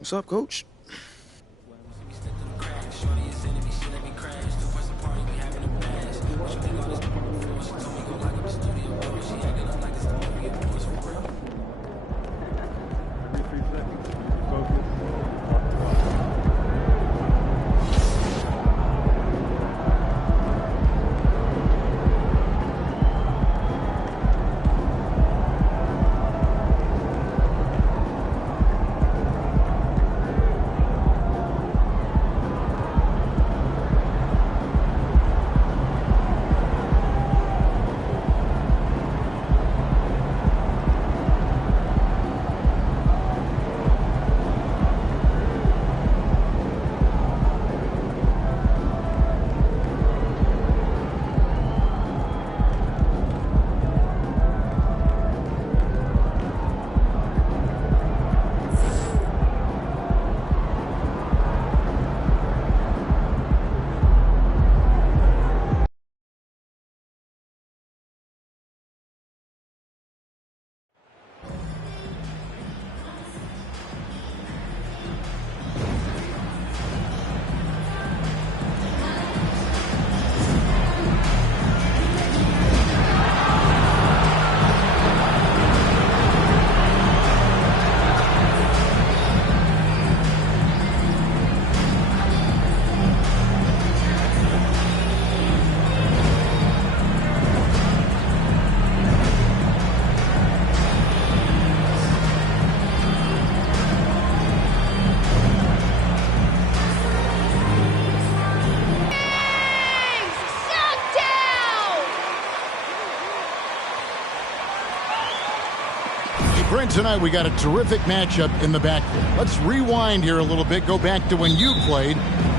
What's up, coach? Brent, tonight we got a terrific matchup in the backfield. Let's rewind here a little bit, go back to when you played.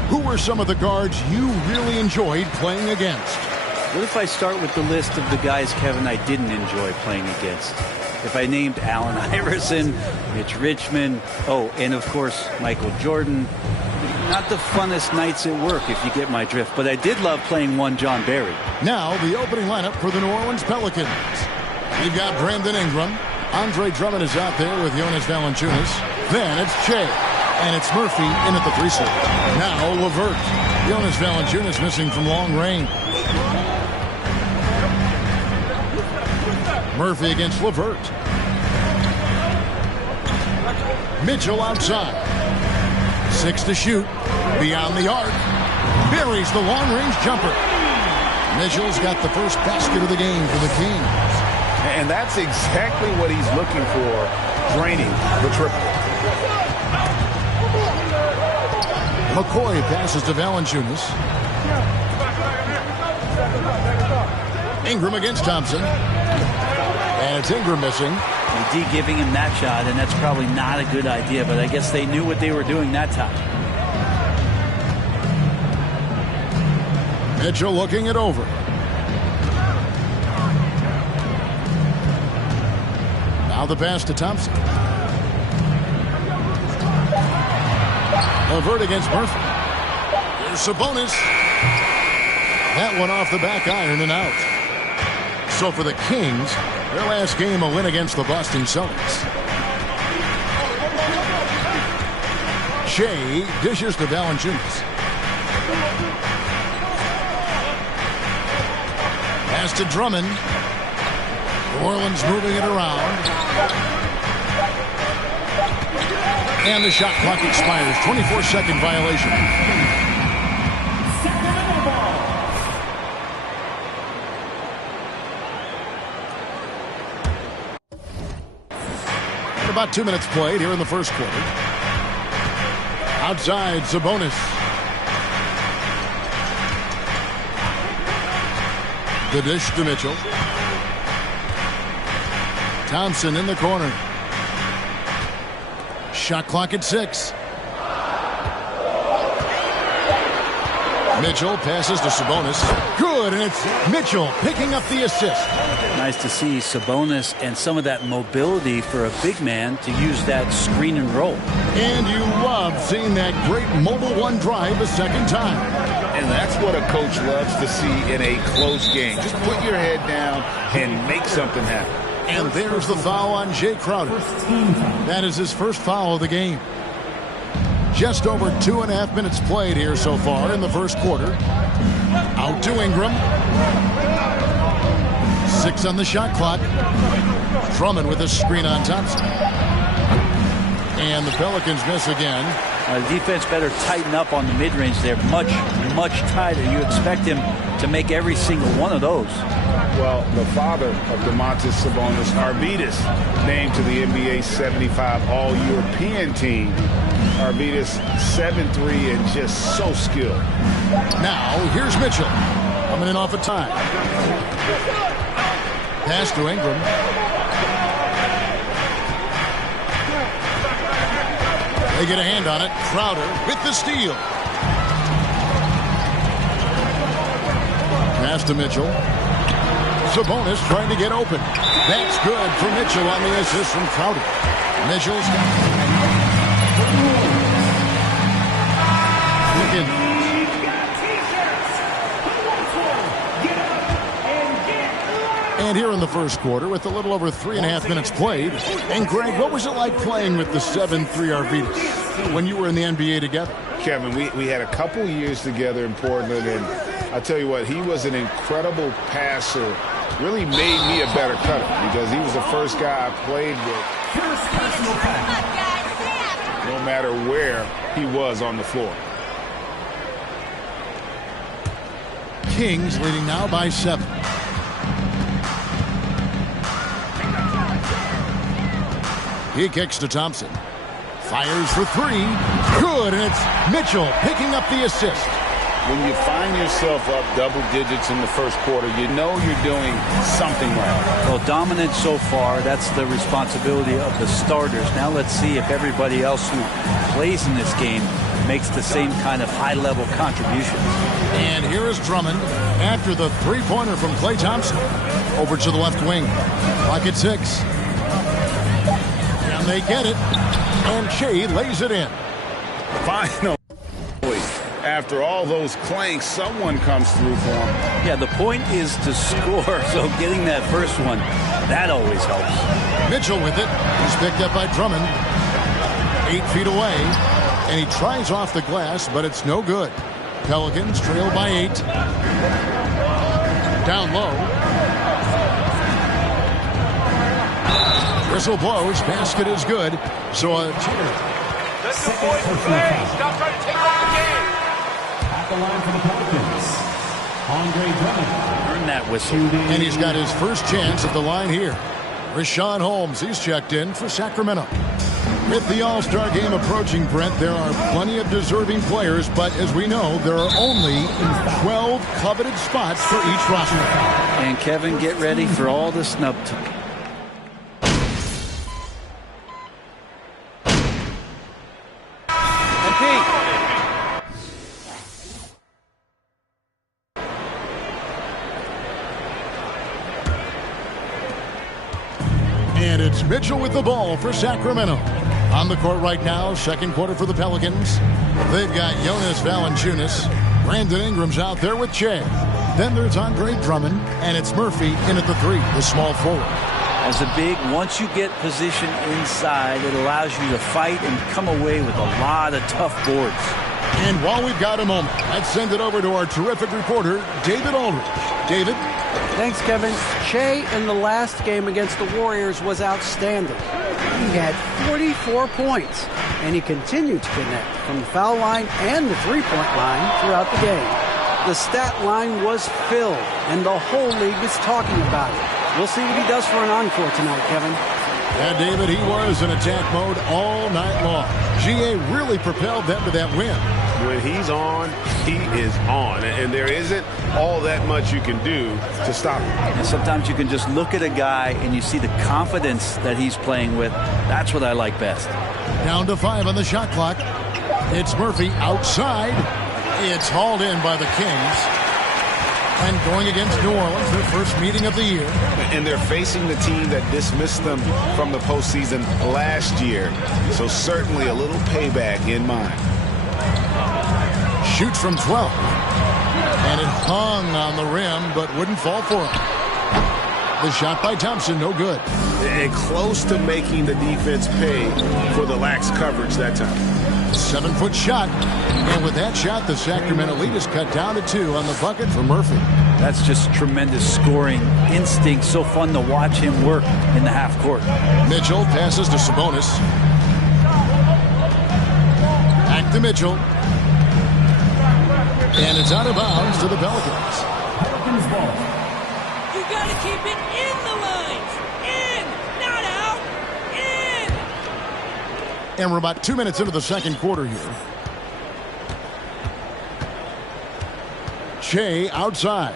Who were some of the guards you really enjoyed playing against? What if I start with the list of the guys, Kevin, I didn't enjoy playing against? If I named Allen Iverson, Mitch Richmond, and of course Michael Jordan. Not the funnest nights at work, if you get my drift, but I did love playing one John Barry. Now the opening lineup for the New Orleans Pelicans. We've got Brandon Ingram. Andre Drummond is out there with Jonas Valanciunas. Then it's Shea. And it's Murphy in at the 3 slot. Now LeVert. Jonas Valanciunas missing from long range. Murphy against LeVert. Mitchell outside. 6 to shoot. Beyond the arc. Buries the long-range jumper. Mitchell's got the first basket of the game for the Kings. And that's exactly what he's looking for, draining the triple. McCoy passes to Valanciunas. Ingram against Thompson. And it's Ingram missing. AD giving him that shot, and that's probably not a good idea, but I guess they knew what they were doing that time. Mitchell looking it over. Now the pass to Thompson. LeVert against Murphy. Here's Sabonis. That one off the back iron and out. So for the Kings, their last game a win against the Boston Celtics. Shea dishes to Valanciunas. Pass to Drummond. New Orleans moving it around. And the shot clock expires. 24-second violation. About 2 minutes played here in the first quarter. Outside, Sabonis. The dish to Mitchell. Thompson in the corner. Shot clock at 6. Mitchell passes to Sabonis. Good, and it's Mitchell picking up the assist. Nice to see Sabonis and some of that mobility for a big man to use that screen and roll. And you love seeing that great mobile one drive a second time. And that's what a coach loves to see in a close game. Just put your head down and make something happen. And there's the foul on Jay Crowder. That is his first foul of the game. Just over 2.5 minutes played here so far in the first quarter. Out to Ingram. 6 on the shot clock. Drummond with a screen on Thompson. And the Pelicans miss again. The defense better tighten up on the mid-range there. Much tighter. You expect him to make every single one of those. Well, the father of Domantas Sabonis, Arvydas, named to the NBA 75 All-European team. Arvydas 7'3" and just so skilled. Now, here's Mitchell. Coming in off a time. Pass to Ingram. They get a hand on it. Crowder with the steal. Pass to Mitchell. Sabonis trying to get open. That's good for Mitchell on the assist from Crowder. Mitchell's got And here in the first quarter, with a little over 3.5 minutes played. And Greg, what was it like playing with the 7'3" Arvydas when you were in the NBA together? Kevin, we had a couple years together in Portland, and I tell you what, he was an incredible passer. Really made me a better cutter because he was the first guy I played with. No matter where he was on the floor. Kings leading now by 7. He kicks to Thompson. Fires for 3. Good, and it's Mitchell picking up the assist. When you find yourself up double digits in the first quarter, you know you're doing something right. Well, dominant so far. That's the responsibility of the starters. Now let's see if everybody else who plays in this game makes the same kind of high-level contributions. And here is Drummond after the three-pointer from Klay Thompson. Over to the left wing. Clock at 6. And they get it. And Shea lays it in. Finally, after all those clanks, someone comes through for him. Yeah, the point is to score, so getting that first one, that always helps. Mitchell with it. He's picked up by Drummond. 8 feet away. And he tries off the glass, but it's no good. Pelicans trail by 8. Down low. Whistle blows. Basket is good. So a Let's go, boys. Play. Stop trying to take over the game. At the line for the Pelicans, Andre Drummond. Earn that whistle. And he's got his first chance at the line here. Rashawn Holmes, he's checked in for Sacramento. With the All-Star game approaching, Brent, there are plenty of deserving players, but as we know, there are only 12 coveted spots for each roster. And Kevin, get ready for all the snub talk. And it's Mitchell with the ball for Sacramento. On the court right now, second quarter for the Pelicans. They've got Jonas Valanciunas. Brandon Ingram's out there with Che. Then there's Andre Drummond, and it's Murphy in at the 3, the small forward. As a big, once you get position inside, it allows you to fight and come away with a lot of tough boards. And while we've got a moment, let's send it over to our terrific reporter, David Aldridge. David? Thanks, Kevin. Shea in the last game against the Warriors was outstanding. He had 44 points, and he continued to connect from the foul line and the three-point line throughout the game. The stat line was filled, and the whole league is talking about it. We'll see what he does for an encore tonight, Kevin. Yeah, David, he was in attack mode all night long. GA really propelled them to that win. When he's on, he is on. And there isn't all that much you can do to stop him. And sometimes you can just look at a guy and you see the confidence that he's playing with. That's what I like best. Down to 5 on the shot clock. It's Murphy outside. It's hauled in by the Kings. And going against New Orleans, their first meeting of the year. And they're facing the team that dismissed them from the postseason last year. So certainly a little payback in mind. Shoots from 12. And it hung on the rim, but wouldn't fall for him. The shot by Thompson, no good. And close to making the defense pay for the lax coverage that time. 7-foot shot. And with that shot, the Sacramento lead is cut down to 2 on the bucket for Murphy. That's just tremendous scoring instinct. So fun to watch him work in the half court. Mitchell passes to Sabonis. Back to Mitchell. And it's out of bounds to the Pelicans. Pelicans ball. You got to keep it in the lines. In, not out. In. And we're about 2 minutes into the second quarter here. Shea outside.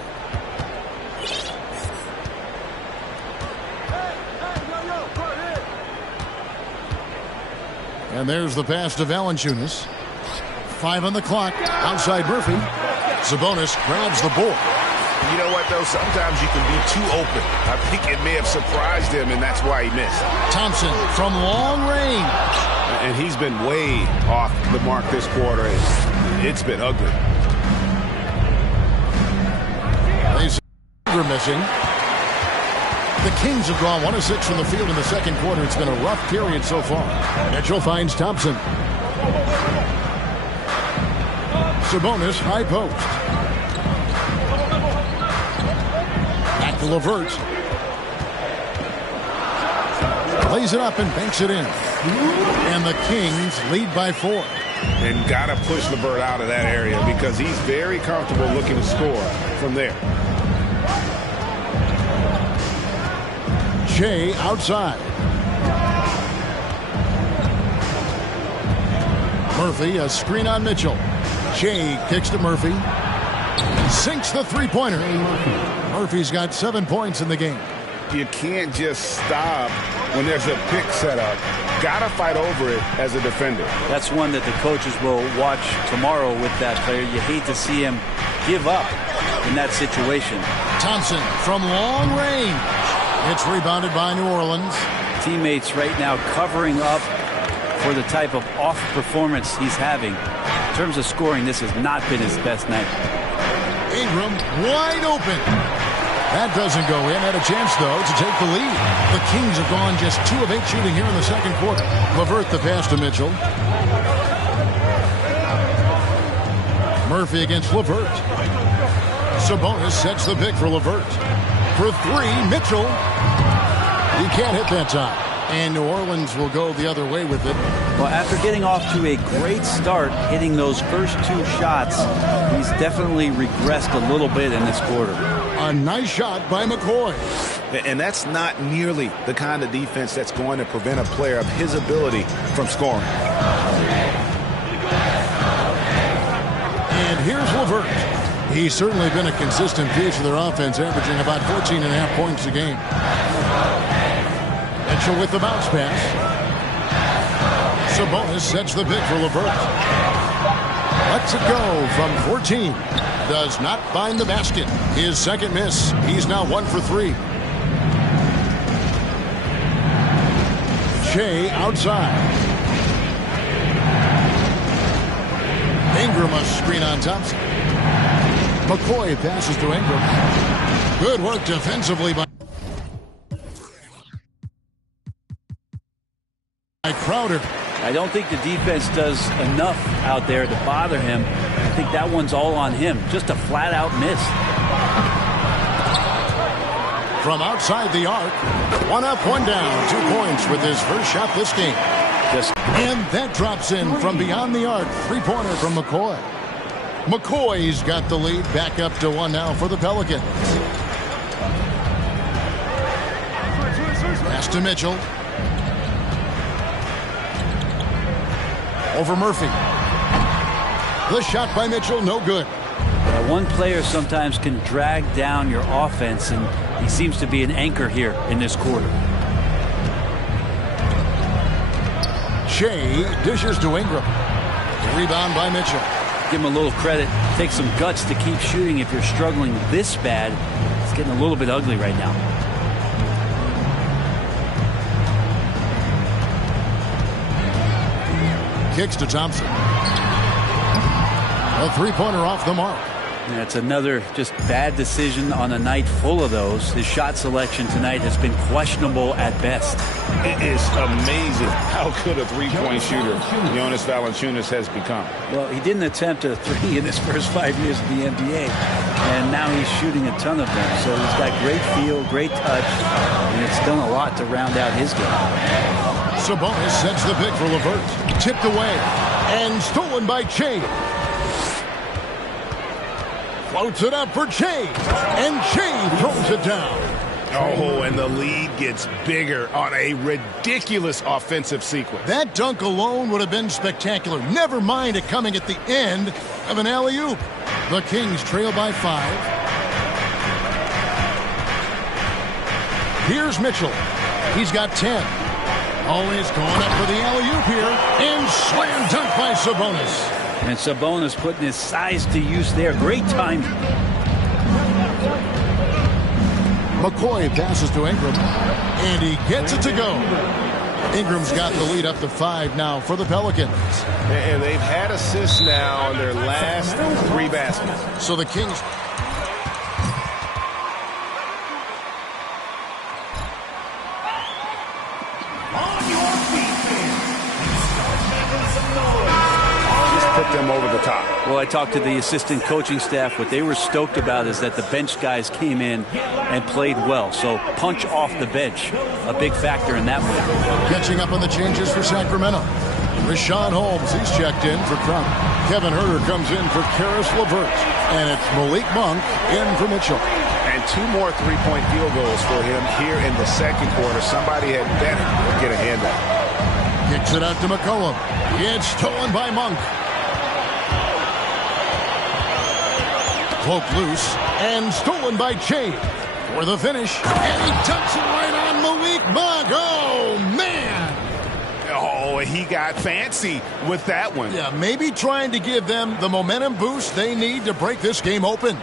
And there's the pass to Valanciunas. 5 on the clock. Outside Murphy. Sabonis grabs the board. You know what, though? Sometimes you can be too open. I think it may have surprised him, and that's why he missed. Thompson from long range. And he's been way off the mark this quarter. It's been ugly. They're missing. The Kings have gone 1 of 6 from the field in the second quarter. It's been a rough period so far. Mitchell finds Thompson. Sabonis, high post. Back to LeVert. Lays it up and banks it in. And the Kings lead by 4. And got to push LeVert out of that area because he's very comfortable looking to score from there. Shea outside. Murphy, a screen on Mitchell. Shea kicks to Murphy. Sinks the three-pointer. Murphy's got 7 points in the game. You can't just stop when there's a pick set up. Got to fight over it as a defender. That's one that the coaches will watch tomorrow with that player. You hate to see him give up in that situation. Thompson from long range. It's rebounded by New Orleans. Teammates right now covering up for the type of off performance he's having. In terms of scoring, this has not been his best night. Ingram wide open. That doesn't go in. Had a chance, though, to take the lead. The Kings have gone just 2 of 8 shooting here in the second quarter. LeVert the pass to Mitchell. Murphy against LeVert. Sabonis sets the pick for LeVert. For 3, Mitchell. He can't hit that time. And New Orleans will go the other way with it. Well, after getting off to a great start, hitting those first 2 shots, he's definitely regressed a little bit in this quarter. A nice shot by McCoy. And that's not nearly the kind of defense that's going to prevent a player of his ability from scoring. And here's LeVert. He's certainly been a consistent piece of their offense, averaging about 14.5 points a game. Mitchell with the bounce pass. Sabonis sets the pick for LeVert. Lets it go from 14. Does not find the basket. His second miss. He's now 1 for 3. Shea outside. Ingram a screen on Thompson. McCoy passes to Ingram. Good work defensively by Crowder. I don't think the defense does enough out there to bother him. I think that one's all on him. Just a flat-out miss. From outside the arc. 1 up, 1 down. 2 points with his first shot this game. And that drops in from beyond the arc. 3-pointer from McCoy. McCoy's got the lead. Back up to 1 now for the Pelicans. Pass to Mitchell. Over Murphy. The shot by Mitchell, no good. One player sometimes can drag down your offense, and he seems to be an anchor here in this quarter. Shea dishes to Ingram. Rebound by Mitchell. Give him a little credit. Take some guts to keep shooting if you're struggling this bad. It's getting a little bit ugly right now. Kicks to Thompson. A 3-pointer off the mark. That's another just bad decision on a night full of those. His shot selection tonight has been questionable at best. It is amazing how good a three-point shooter Jonas Valanciunas has become. Well, he didn't attempt a three in his first 5 years of the NBA, and now he's shooting a ton of them. So he's got great feel, great touch, and it's done a lot to round out his game. Sabonis sets the pick for LeVert. Tipped away and stolen by Che. Floats it up for Che, and Che throws it down. Oh, and the lead gets bigger on a ridiculous offensive sequence. That dunk alone would have been spectacular. Never mind it coming at the end of an alley-oop. The Kings trail by 5. Here's Mitchell. He's got 10. Always going up for the alley-oop here. And slam dunk by Sabonis. And Sabonis putting his size to use there. Great timing. McCoy passes to Ingram, and he gets it to go. Ingram's got the lead up to 5 now for the Pelicans. And they've had assists now on their last 3 baskets. So the Kings... Put them over the top. Well, I talked to the assistant coaching staff. What they were stoked about is that the bench guys came in and played well. So punch off the bench, a big factor in that one. Catching up on the changes for Sacramento. Rashawn Holmes, he's checked in for Crump. Kevin Huerter comes in for Karis LeVert. And it's Malik Monk in for Mitchell. And 2 more three-point field goals for him here in the second quarter. Somebody had better get a hand up. Kicks it out to McCollum. It's stolen by Monk. Poked loose and stolen by Che for the finish. And he dunks it right on Malik Monk. Oh, man. Oh, he got fancy with that one. Yeah, maybe trying to give them the momentum boost they need to break this game open.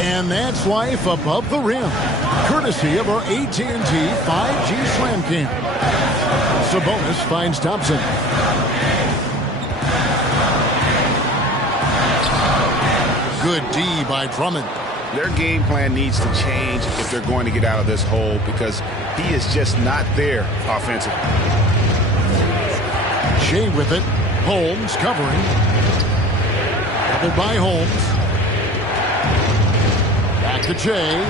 And that's life above the rim. Courtesy of our AT&T 5G Slam Cam. Sabonis finds Thompson. Good D by Drummond. Their game plan needs to change if they're going to get out of this hole because he is just not there offensively. Shea with it. Holmes covering. Doubled by Holmes. Back to Shea.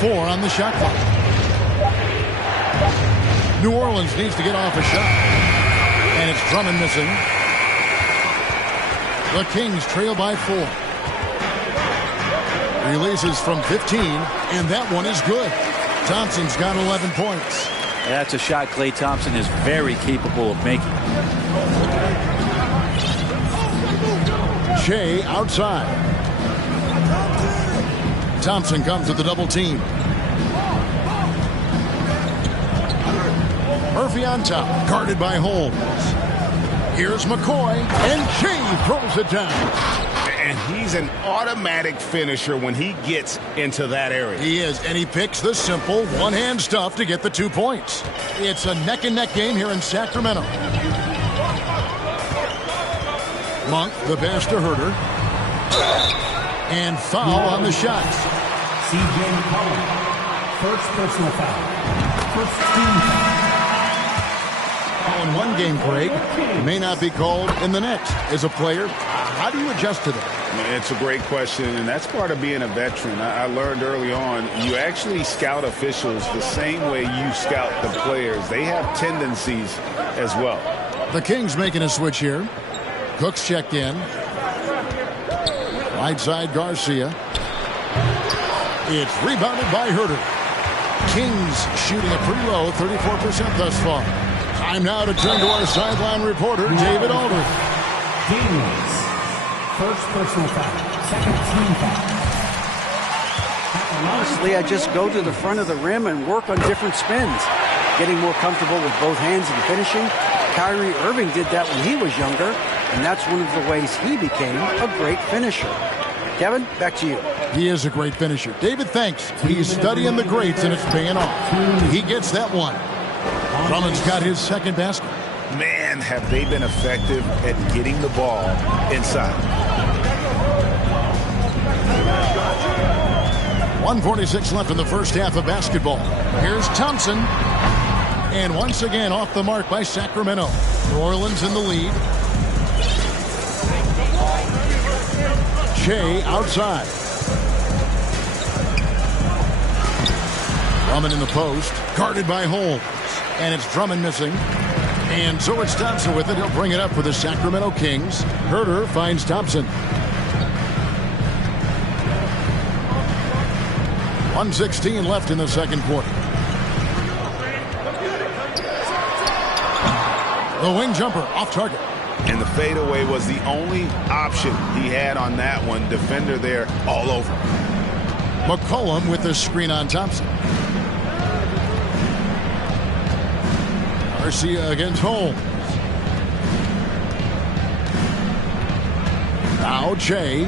4 on the shot clock. New Orleans needs to get off a shot. And it's Drummond missing. The Kings trail by 4. Releases from 15, and that one is good. Thompson's got 11 points. That's a shot Klay Thompson is very capable of making. Shea outside. Thompson comes with the double team. Murphy on top, guarded by Holmes. Here's McCoy, and Shea throws it down. And he's an automatic finisher when he gets into that area. He is, and he picks the simple one-hand stuff to get the 2 points. It's a neck-and-neck game here in Sacramento. Monk, the pass to Huerter. And foul on the shot. C.J. McCollum, first personal foul. First team foul. In one game, Craig, may not be called in the next. As a player, how do you adjust to that? It's a great question, and that's part of being a veteran. I learned early on, you actually scout officials the same way you scout the players. They have tendencies as well. The Kings making a switch here. Cook's checked in. Right side, Garcia. It's rebounded by Huerter. Kings shooting it pretty low, 34% thus far. Time now to turn to our sideline reporter, David Aldridge. Daniels, first personal foul, second team foul. Honestly, I just go to the front of the rim and work on different spins, getting more comfortable with both hands and finishing. Kyrie Irving did that when he was younger, and that's one of the ways he became a great finisher. Kevin, back to you. He is a great finisher. David, thanks. He's studying the greats, and it's paying off. He gets that one. Drummond's got his second basket. Man, have they been effective at getting the ball inside. 1:46 left in the first half of basketball. Here's Thompson. And once again off the mark by Sacramento. New Orleans in the lead. Shea outside. Drummond in the post. Guarded by Holmes. And it's Drummond missing. And so it's Thompson with it. He'll bring it up for the Sacramento Kings. Herter finds Thompson. 1:16 left in the second quarter. The wing jumper off target. And the fadeaway was the only option he had on that one. Defender there all over. McCollum with the screen on Thompson. Garcia against Holmes. Now Jay.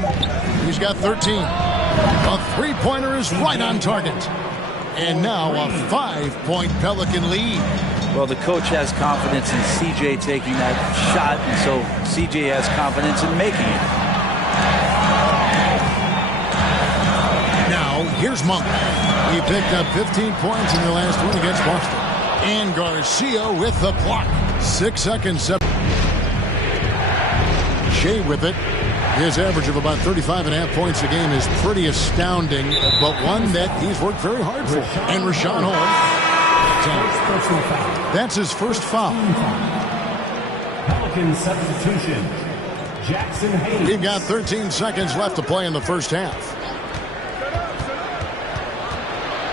He's got 13. A three-pointer is right on target. And now a 5-point Pelican lead. Well, the coach has confidence in CJ taking that shot, and so CJ has confidence in making it. Now, here's Monk. He picked up 15 points in the last win against Boston. And Garcia with the block. 6 seconds. Shea with it. His average of about 35.5 points a game is pretty astounding, but one that he's worked very hard for. And Rashawn Holmes. That's his first foul. Pelican substitution. Jackson Hayes. We've got 13 seconds left to play in the first half.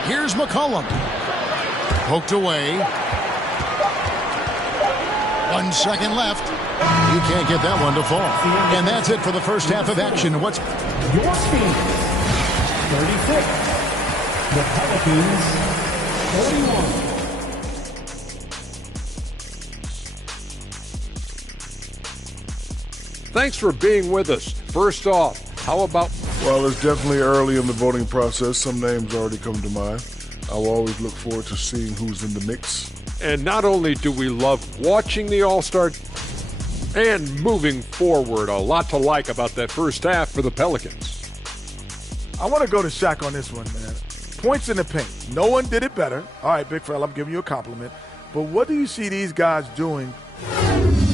Here's McCollum. Poked away. 1 second left. You can't get that one to fall. And that's it for the first half of action. What's your team? 36. The Pelicans 31. Thanks for being with us. First off, how about... Well, it's definitely early in the voting process. Some names already come to mind. I will always look forward to seeing who's in the mix. And not only do we love watching the All-Star and moving forward, a lot to like about that first half for the Pelicans. I want to go to Shaq on this one, man. Points in the paint. No one did it better. All right, big fella, I'm giving you a compliment. But what do you see these guys doing?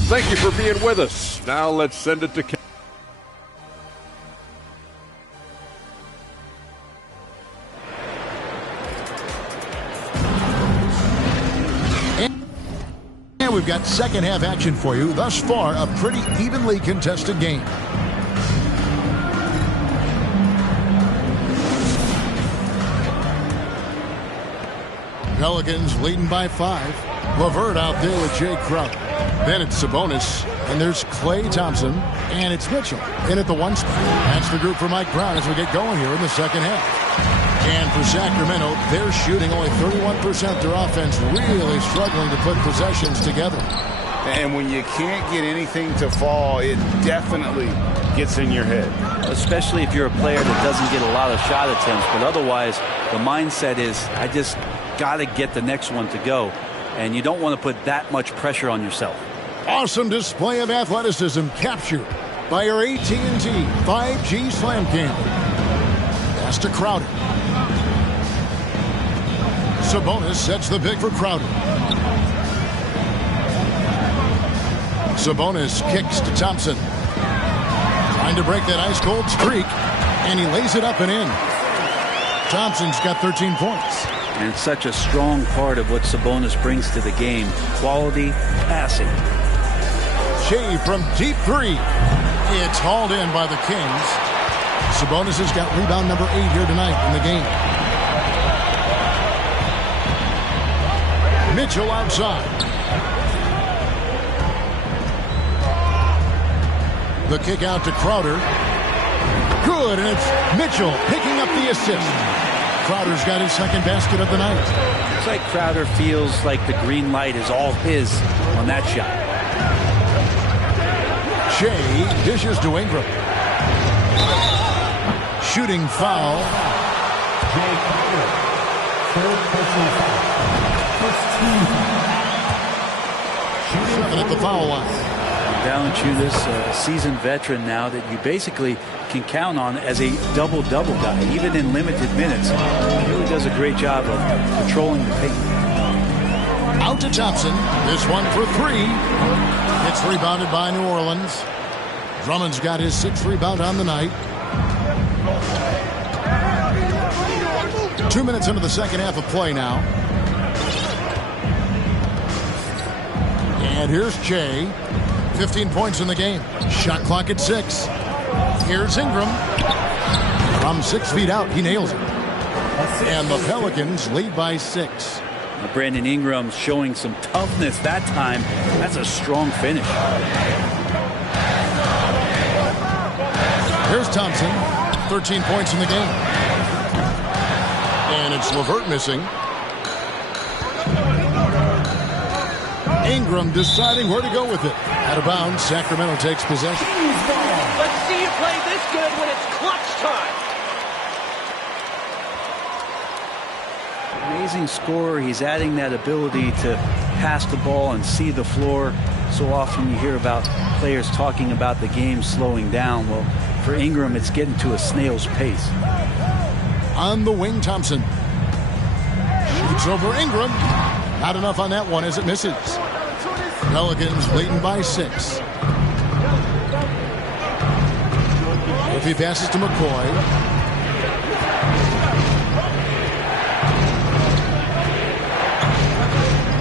Thank you for being with us. Now let's send it to Ken. And we've got second half action for you. Thus far, a pretty evenly contested game. Pelicans leading by 5. LeVert out there with Jay Crowder. Then it's Sabonis, and there's Klay Thompson, and it's Mitchell in at the 1 spot. That's the group for Mike Brown as we get going here in the second half. And for Sacramento, they're shooting only 31%. Their offense really struggling to put possessions together. And when you can't get anything to fall, it definitely gets in your head. Especially if you're a player that doesn't get a lot of shot attempts, but otherwise the mindset is, I just got to get the next one to go. And you don't want to put that much pressure on yourself. Awesome display of athleticism captured by our AT&T 5G Slam Cam. Pass to Crowder. Sabonis sets the pick for Crowder. Sabonis kicks to Thompson. Trying to break that ice-cold streak, and he lays it up and in. Thompson's got 13 points. And it's such a strong part of what Sabonis brings to the game. Quality passing. Shea from deep 3. It's hauled in by the Kings. Sabonis has got rebound number 8 here tonight in the game. Mitchell outside. The kick out to Crowder. Good, and it's Mitchell picking up the assist. Crowder's got his second basket of the night. It's like Crowder feels like the green light is all his on that shot. Shea dishes to Ingram. Shooting foul. Jay Crowder. Third personal foul. First team foul. 7 at the foul line. Valanciunas, a seasoned veteran now that you basically can count on as a double-double guy, even in limited minutes. He really does a great job of controlling the paint. Out to Thompson. This one for three. It's rebounded by New Orleans. Drummond's got his 6th rebound on the night. 2 minutes into the second half of play now. And here's Jay. 15 points in the game. Shot clock at 6. Here's Ingram. From 6 feet out, he nails it. And the Pelicans lead by 6. Brandon Ingram showing some toughness that time. That's a strong finish. Here's Thompson. 13 points in the game. And it's LeVert missing. Ingram deciding where to go with it. Out of bounds, Sacramento takes possession. Let's see you play this good when it's clutch time. Amazing scorer. He's adding that ability to pass the ball and see the floor. So often you hear about players talking about the game slowing down. Well, for Ingram, it's getting to a snail's pace. On the wing, Thompson. Shoots over Ingram. Not enough on that one as it misses. Pelicans leading by 6. If he passes to McCoy.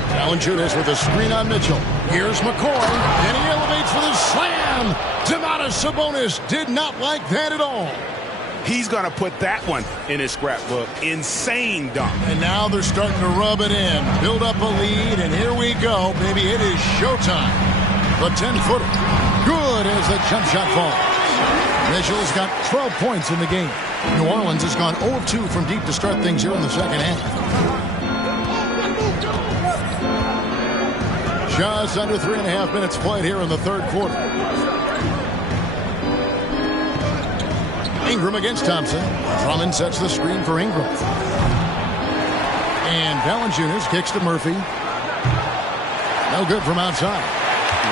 Valanciunas with a screen on Mitchell. Here's McCoy, and he elevates with his slam. Domantas Sabonis did not like that at all. He's going to put that one in his scrapbook. Insane dunk. And now they're starting to rub it in. Build up a lead, and here we go. Baby, it is showtime. The 10-footer. Good as the jump shot falls. Mitchell's got 12 points in the game. New Orleans has gone 0 of 2 from deep to start things here in the second half. Just under 3.5 minutes played here in the third quarter. Ingram against Thompson. Drummond sets the screen for Ingram. And Valanciunas kicks to Murphy. No good from outside.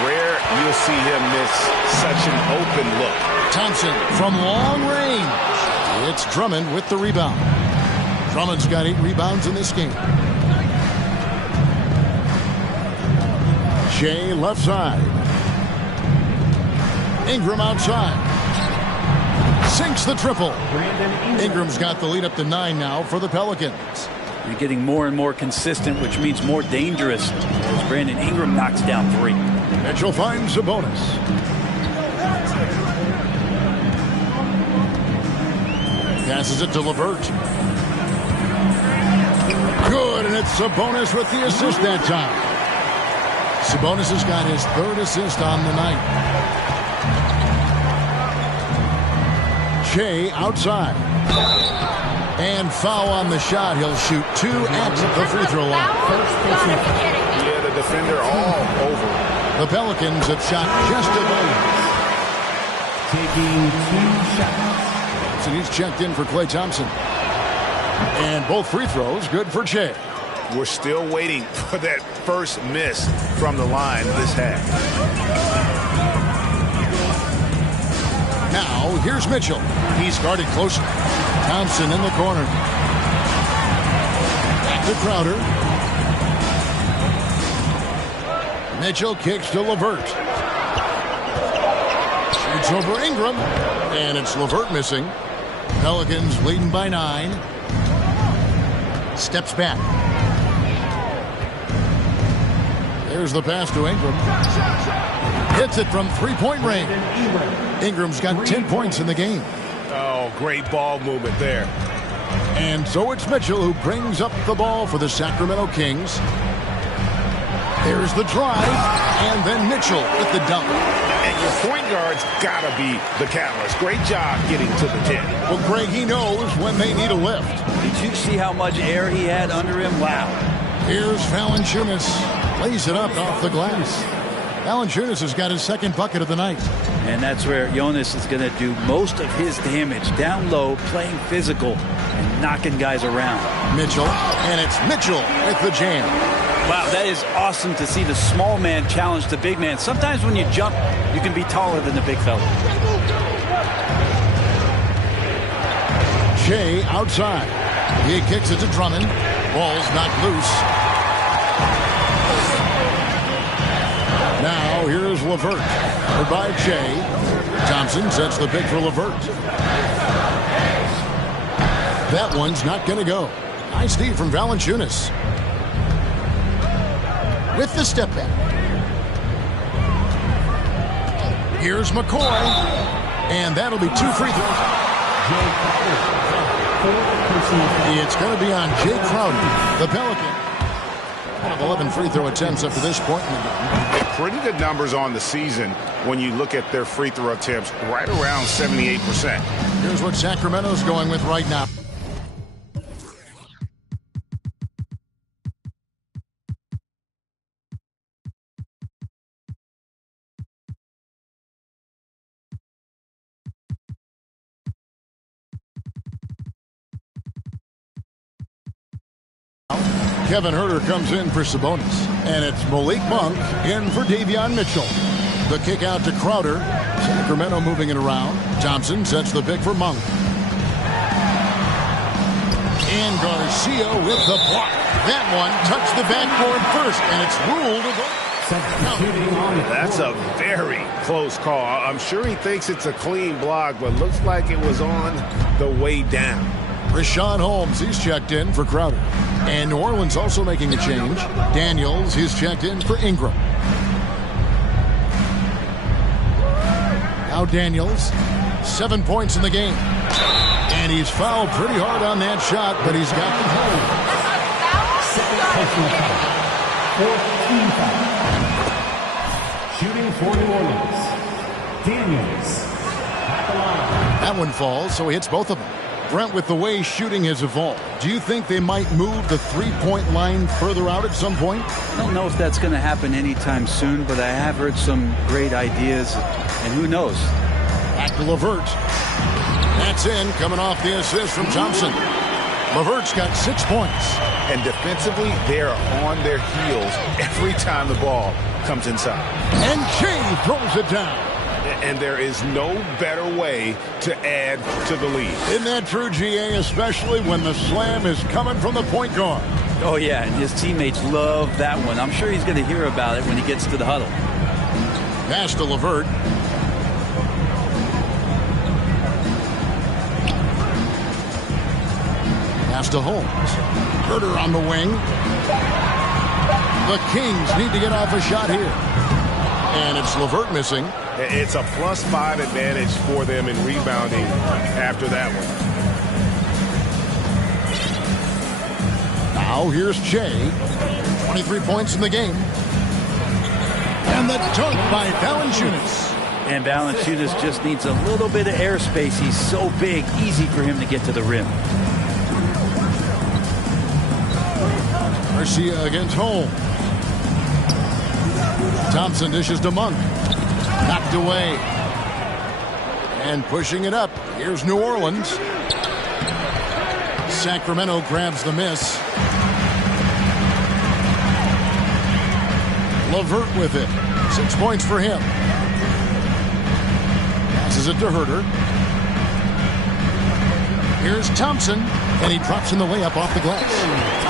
Rare you'll see him miss such an open look. Thompson from long range. It's Drummond with the rebound. Drummond's got 8 rebounds in this game. Shea left side. Ingram outside. Sinks the triple. Ingram's got the lead up to 9 now for the Pelicans. You're getting more and more consistent, which means more dangerous as Brandon Ingram knocks down 3. Mitchell finds a bonus. Passes it to LeVert. Good, and it's Sabonis with the assist that time. Sabonis has got his 3rd assist on the night. Shea outside. And foul on the shot. He'll shoot 2 at the free throw line. Yeah, the defender all over. The Pelicans have shot just above. Taking 2 shots. And he's checked in for Klay Thompson. And both free throws good for Shea. We're still waiting for that first miss from the line this half. Now, here's Mitchell. He's guarded closely. Thompson in the corner. Back to Crowder. Mitchell kicks to LeVert. Shoots over Ingram. And it's LeVert missing. Pelicans leading by 9. Steps back. There's the pass to Ingram. Hits it from 3-point range. Ingram's got 10 points in the game. Oh, great ball movement there. And so it's Mitchell who brings up the ball for the Sacramento Kings. There's the drive, and then Mitchell with the dunk. And your point guard's got to be the catalyst. Great job getting to the 10. Well, Greg, he knows when they need a lift. Did you see how much air he had under him? Wow. Here's Valanciunas. Lays it up off the glass. Valanciunas has got his 2nd bucket of the night. And that's where Jonas is going to do most of his damage. Down low, playing physical, and knocking guys around. Mitchell, and it's Mitchell with the jam. Wow, that is awesome to see the small man challenge the big man. Sometimes when you jump, you can be taller than the big fella. Shea outside. He kicks it to Drummond. Ball's knocked loose. Now here's LeVert. By Shea. Thompson sets the pick for LeVert. That one's not going to go. Nice D from Valanciunas. With the step back. Here's McCoy. And that'll be 2 free throws. It's going to be on Jay Crowder, the Pelican. 11 free throw attempts up to this point in the game. Pretty good numbers on the season when you look at their free throw attempts, right around 78%. Here's what Sacramento's going with right now. Kevin Huerter comes in for Sabonis. And it's Malik Monk in for Davion Mitchell. The kick out to Crowder. Sacramento moving it around. Thompson sets the pick for Monk. And Garcia with the block. That one touched the backboard first, and it's ruled a goal. That's a very close call. I'm sure he thinks it's a clean block, but looks like it was on the way down. Rashawn Holmes, he's checked in for Crowder. And New Orleans also making a change. Daniels, he's checked in for Ingram. Now Daniels, 7 points in the game. And he's fouled pretty hard on that shot, but he's got the hold. Shooting for New Orleans. Daniels at the line. That one falls, so he hits both of them. Brent, with the way shooting has evolved, do you think they might move the three-point line further out at some point? I don't know if that's going to happen anytime soon, but I have heard some great ideas, and who knows? Back to LeVert. That's in, coming off the assist from Thompson. LeVert's got 6 points. And defensively, they're on their heels every time the ball comes inside. And Shea throws it down. And there is no better way to add to the lead. Isn't that true, GA, especially when the slam is coming from the point guard? Oh, yeah, and his teammates love that one. I'm sure he's going to hear about it when he gets to the huddle. Pass to LeVert. Pass to Holmes. Huerter on the wing. The Kings need to get off a shot here. And it's LeVert missing. It's a +5 advantage for them in rebounding after that one. Now here's Shea. 23 points in the game. And the dunk by Valanciunas. And Valanciunas just needs a little bit of airspace. He's so big, easy for him to get to the rim. Garcia against Holmes. Thompson dishes to Monk. Knocked away. And pushing it up. Here's New Orleans. Sacramento grabs the miss. LeVert with it. 6 points for him. Passes it to Huerter. Here's Thompson. And he drops in the layup off the glass.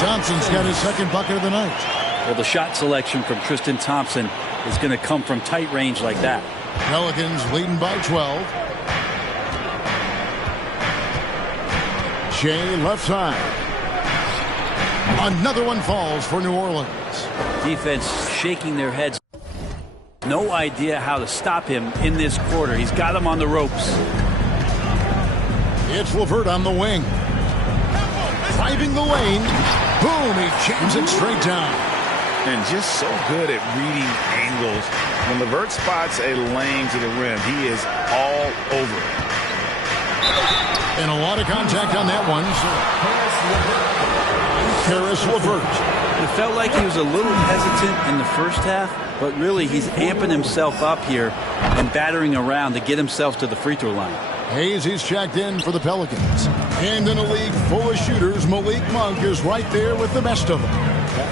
Thompson's got his second bucket of the night. Well, the shot selection from Tristan Thompson is going to come from tight range like that. Pelicans leading by 12. Shea left side. Another one falls for New Orleans. Defense shaking their heads. No idea how to stop him in this quarter. He's got him on the ropes. It's LeVert on the wing. Driving the lane. Boom, he jams it straight down. And just so good at reading angles. When LeVert spots a lane to the rim, he is all over it. And a lot of contact on that one. Caris LeVert. It felt like he was a little hesitant in the first half, but really he's amping himself up here and battering around to get himself to the free throw line. Hayes, he's checked in for the Pelicans. And in a league full of shooters, Malik Monk is right there with the best of them.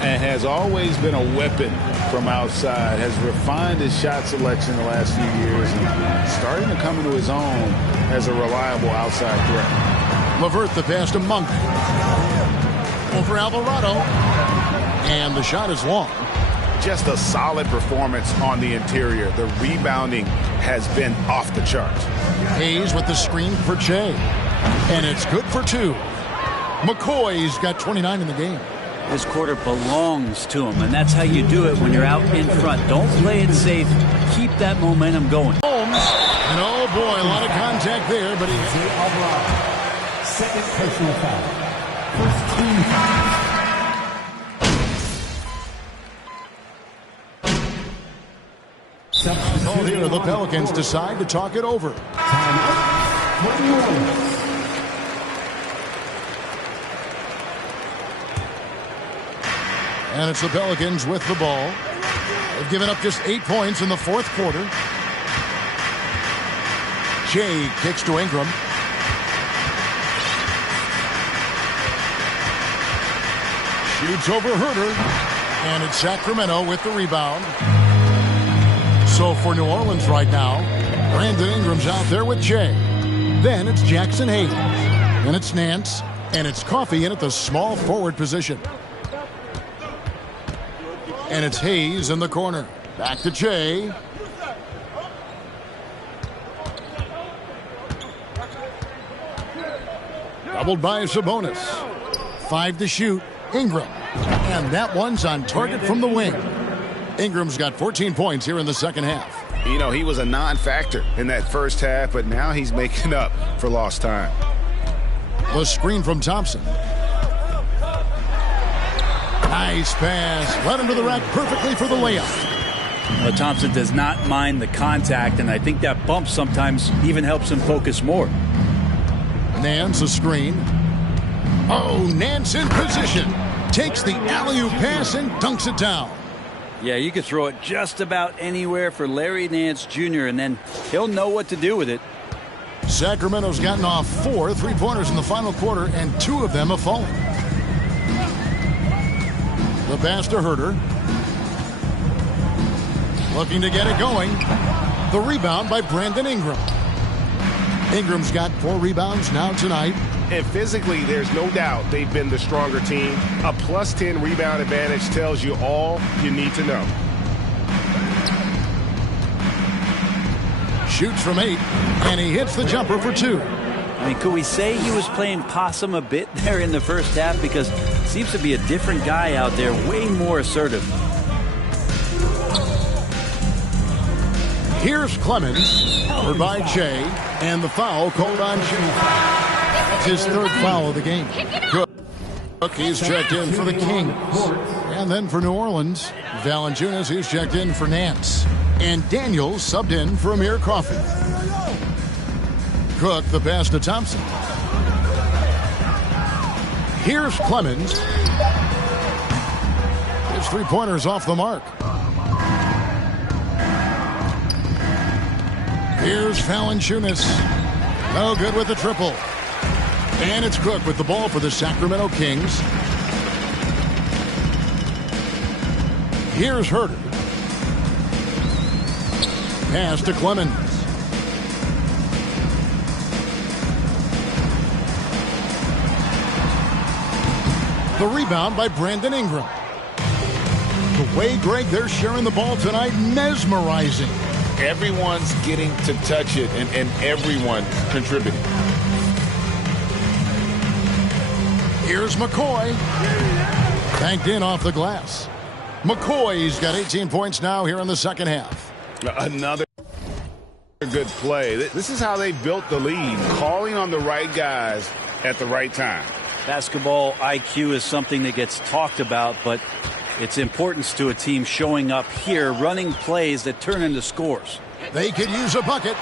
and has always been a weapon from outside, has refined his shot selection the last few years and starting to come into his own as a reliable outside threat. Levert the pass to Monk. Over Alvarado. And the shot is long. Just a solid performance on the interior. The rebounding has been off the charts. Hayes with the screen for Che. And it's good for 2. McCoy's got 29 in the game. This quarter belongs to him, and that's how you do it when you're out in front. Don't play it safe. Keep that momentum going. Holmes. And oh boy, a lot of contact there, but he... Second personal foul. First team foul. Oh, here the Pelicans decide to talk it over. And it's the Pelicans with the ball. They've given up just 8 points in the fourth quarter. Jay kicks to Ingram. Shoots over Herter. And it's Sacramento with the rebound. So for New Orleans right now, Brandon Ingram's out there with Jay. Then it's Jackson Hayes. Then it's Nance. And it's Coffey in at the small forward position. And it's Hayes in the corner. Back to Jay. Doubled by Sabonis. 5 to shoot. Ingram. And that one's on target from the wing. Ingram's got 14 points here in the second half. You know, he was a non-factor in that first half, but now he's making up for lost time. The screen from Thompson. Nice pass. Led into the rack perfectly for the layup. Well, Thompson does not mind the contact, and I think that bump sometimes even helps him focus more. Nance a screen. Oh, Nance in position. Takes the alley-oop pass and dunks it down. Yeah, you could throw it just about anywhere for Larry Nance Jr., and then he'll know what to do with it. Sacramento's gotten off 4 3-pointers in the final quarter, and 2 of them have fallen. The pass to Herter. Looking to get it going. The rebound by Brandon Ingram. Ingram's got 4 rebounds now tonight. And physically, there's no doubt they've been the stronger team. A plus 10 rebound advantage tells you all you need to know. Shoots from 8, and he hits the jumper for 2. I mean, could we say he was playing possum a bit there in the first half? Because it seems to be a different guy out there, way more assertive. Here's Clemens, covered by Che, and the foul called on Che. It's his 3rd foul of the game. Good. He's checked in for the Kings. And then for New Orleans, Valanciunas, he's checked in for Nance. And Daniels subbed in for Amir Coffey. Cook, the pass to Thompson. Here's Clemens. His 3-pointer's off the mark. Here's Valanciunas. No good with the triple. And it's Cook with the ball for the Sacramento Kings. Here's Herter. Pass to Clemens. The rebound by Brandon Ingram. The way, Greg, they're sharing the ball tonight, mesmerizing. Everyone's getting to touch it, and everyone contributing. Here's McCoy. Banked in off the glass. McCoy's got 18 points now here in the second half. Another good play. This is how they built the lead, calling on the right guys at the right time. Basketball IQ is something that gets talked about, but its importance to a team showing up here, running plays that turn into scores. They could use a bucket.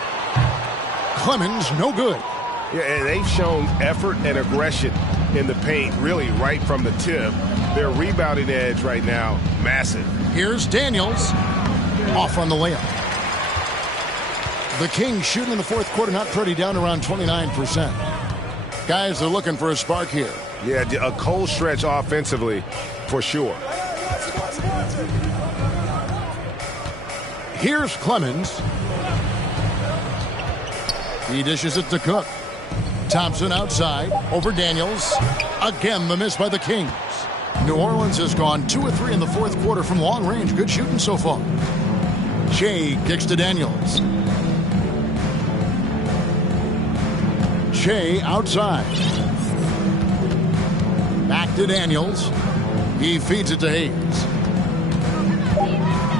Clemens, no good. Yeah, and they've shown effort and aggression in the paint, really right from the tip. Their rebounding edge right now, massive. Here's Daniels. Off on the layup. The Kings shooting in the fourth quarter, not pretty, down around 29%. Guys are looking for a spark here. Yeah, a cold stretch offensively, for sure. Here's Clemens. He dishes it to Cook. Thompson outside over Daniels. Again, the miss by the Kings. New Orleans has gone 2 of 3 in the fourth quarter from long range. Good shooting so far. Shea kicks to Daniels. Shea outside. Back to Daniels. He feeds it to Hayes.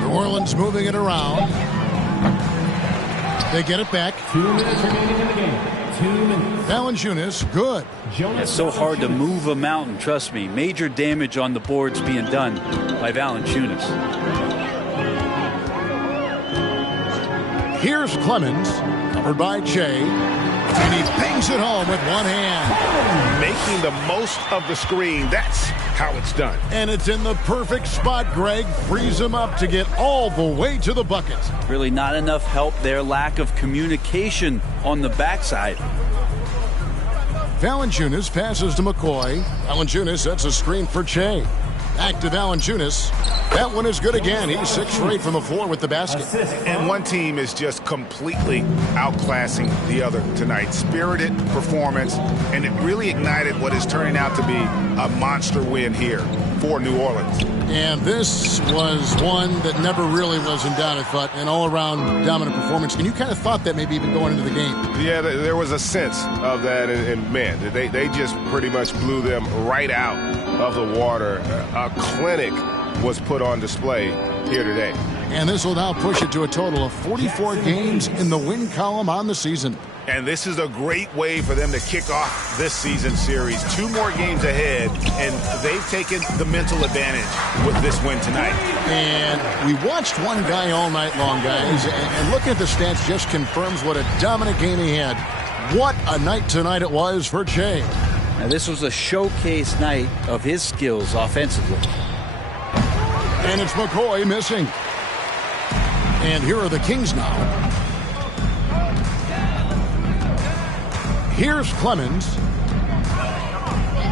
New Orleans moving it around. They get it back. 2 minutes remaining in the game. 2 minutes. Valanciunas, good. It's so hard to move a mountain, trust me. Major damage on the boards being done by Valanciunas. Here's Clemens, covered by Shea, and he bangs it home with one hand. Making the most of the screen. That's how it's done. And it's in the perfect spot. Greg frees him up to get all the way to the bucket. Really not enough help there. Lack of communication on the backside. Valanciunas passes to McCoy. Valanciunas sets a screen for Shea. Back to Valanciunas. That one is good again. He's 6 straight from the floor with the basket. And one team is just completely outclassing the other tonight. Spirited performance, and it really ignited what is turning out to be a monster win here for New Orleans. And this was one that never really was in doubt, I thought. An all-around dominant performance. And you kind of thought that maybe even going into the game. Yeah, there was a sense of that. And man, they just pretty much blew them right out of the water. A clinic was put on display here today. And this will now push it to a total of 44 games in the win column on the season. And this is a great way for them to kick off this season series. 2 more games ahead, and they've taken the mental advantage with this win tonight. And we watched one guy all night long, guys, and looking at the stats just confirms what a dominant game he had. What a night tonight it was for Shea. Now, this was a showcase night of his skills offensively. And it's McCoy missing. And here are the Kings now. Here's Clemens.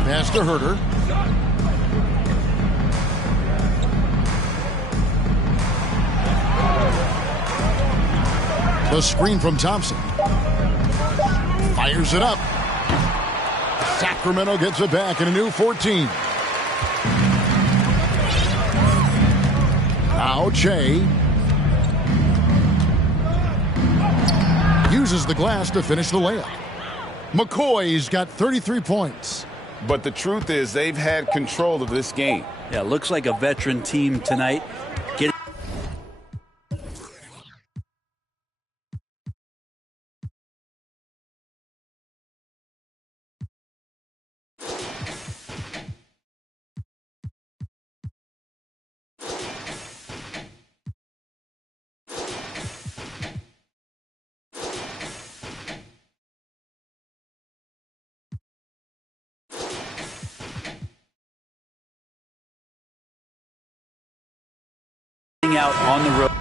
Pass to Herter. The screen from Thompson. Fires it up. Sacramento gets it back in a new 14. Now Shea uses the glass to finish the layup. McCoy's got 33 points. But the truth is they've had control of this game. Yeah, looks like a veteran team tonight. Out on the road.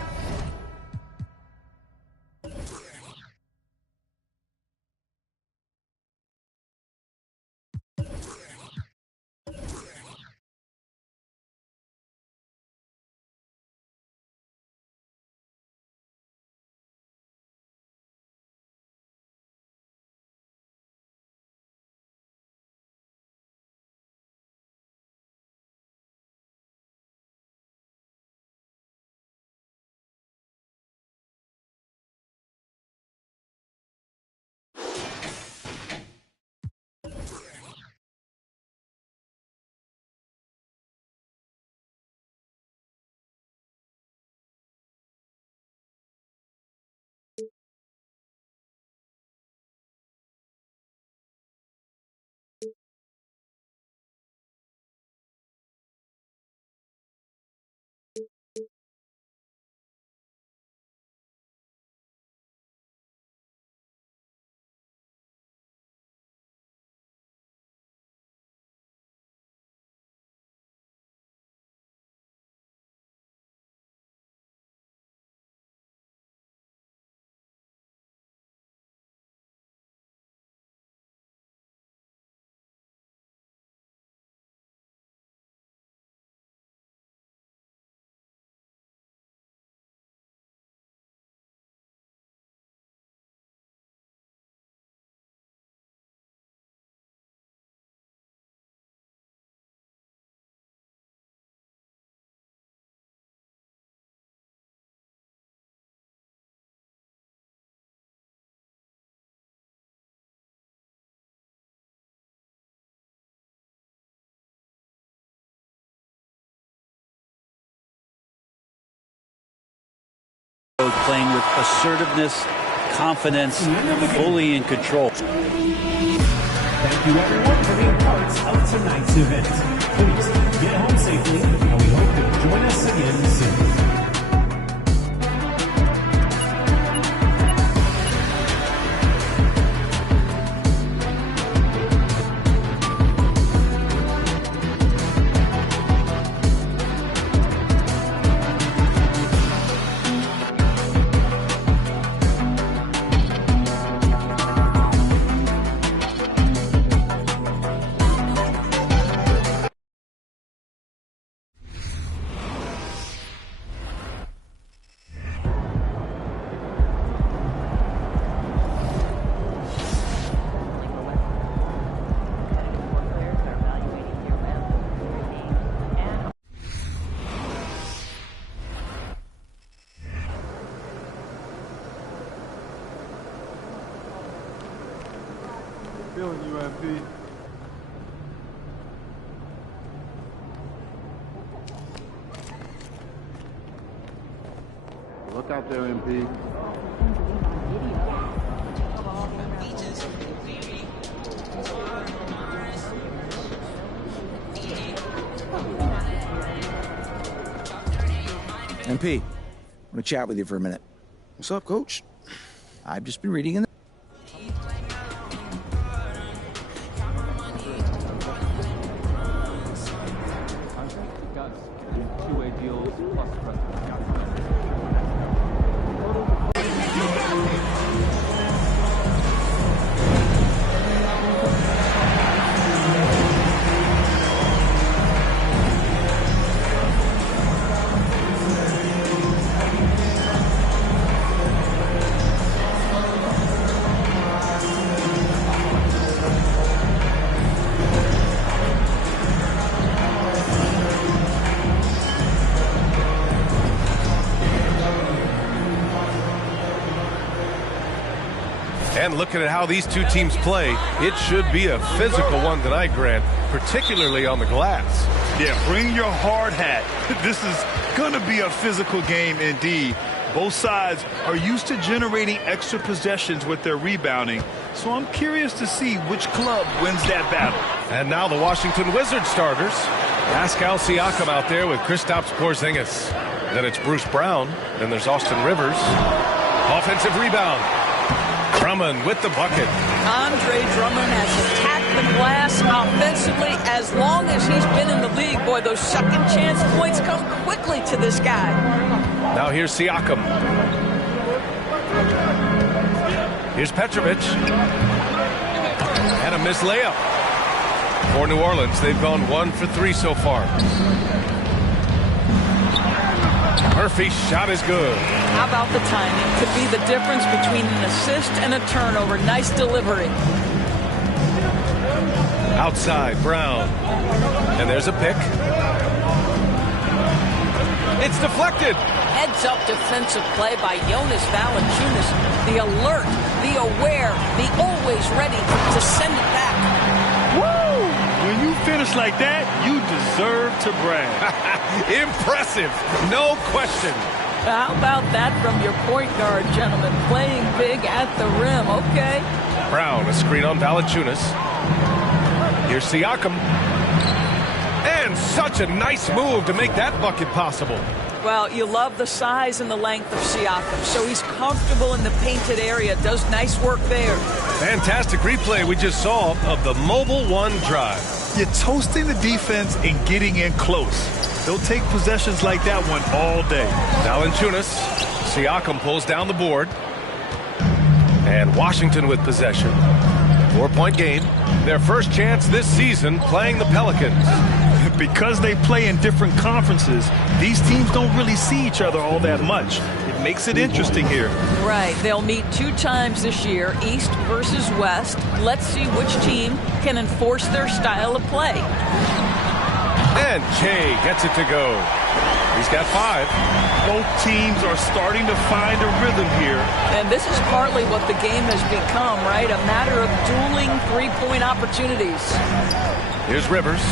Playing with assertiveness, confidence, fully in control. Thank you everyone for being parts of tonight's event. Please get home safely, and we hope you'll join us again soon. Feeling you, MP. Look out there, MP. MP, I want to chat with you for a minute. What's up, Coach? I've just been reading in the... And looking at how these two teams play, it should be a physical one tonight, Grant, particularly on the glass. Yeah, bring your hard hat. This is going to be a physical game indeed. Both sides are used to generating extra possessions with their rebounding, so I'm curious to see which club wins that battle. And now the Washington Wizards starters. Pascal Siakam out there with Kristaps Porzingis. Then it's Bruce Brown. Then there's Austin Rivers. Offensive rebound. Drummond with the bucket. Andre Drummond has attacked the glass offensively as long as he's been in the league. Boy, those second chance points come quickly to this guy. Now here's Siakam. Here's Petrovic. And a missed layup. For New Orleans, they've gone 1 for 3 so far. Murphy's shot is good. How about the timing? Could be the difference between an assist and a turnover. Nice delivery. Outside, Brown. And there's a pick. It's deflected. Heads-up defensive play by Jonas Valanciunas. The alert, the aware, the always ready to send it back. Woo! When you finish like that, you deserve to brag. Impressive, no question. How about that from your point guard, gentlemen? Playing big at the rim, okay. Brown, a screen on Valanciunas. Here's Siakam. And such a nice move to make that bucket possible. Well, you love the size and the length of Siakam, so he's comfortable in the painted area, does nice work there. Fantastic replay we just saw of the Mobile One drive. You're toasting the defense and getting in close. They'll take possessions like that one all day. Valanciunas, Siakam pulls down the board. And Washington with possession. 4-point game. Their first chance this season playing the Pelicans. Because they play in different conferences, these teams don't really see each other all that much. It makes it interesting here. Right. They'll meet 2 times this year, East versus West. Let's see which team can enforce their style of play. And Jay gets it to go. He's got 5. Both teams are starting to find a rhythm here. And this is partly what the game has become, right? A matter of dueling 3-point opportunities. Here's Rivers.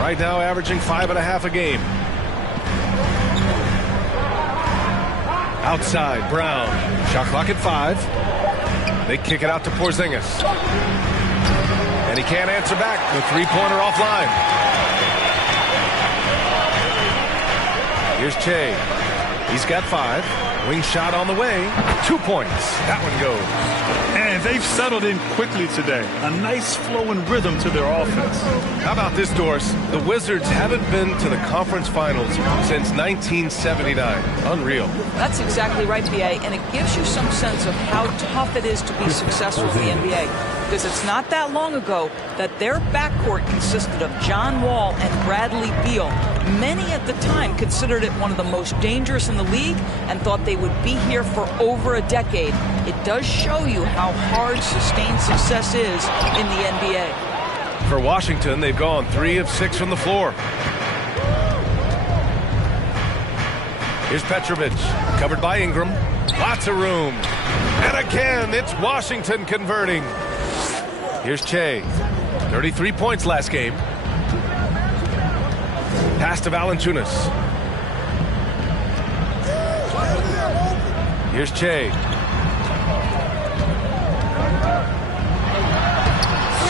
Right now averaging 5.5 a game. Outside, Brown. Shot clock at 5. They kick it out to Porzingis. And he can't answer back. The three-pointer offline. Here's Che. He's got 5. Wing shot on the way. 2 points. That one goes. And they've settled in quickly today. A nice flowing rhythm to their offense. How about this, Doris? The Wizards haven't been to the conference finals since 1979. Unreal. That's exactly right, B.A., and it gives you some sense of how tough it is to be successful in the NBA. Because it's not that long ago that their backcourt consisted of John Wall and Bradley Beal. Many at the time considered it one of the most dangerous in the league and thought they would be here for over a decade. It does show you how hard sustained success is in the NBA. For Washington, they've gone 3 of 6 from the floor. Here's Petrovic, covered by Ingram. Lots of room. And again, it's Washington converting. Here's Che. 33 points last game. Pass to Valanciunas. Here's Che.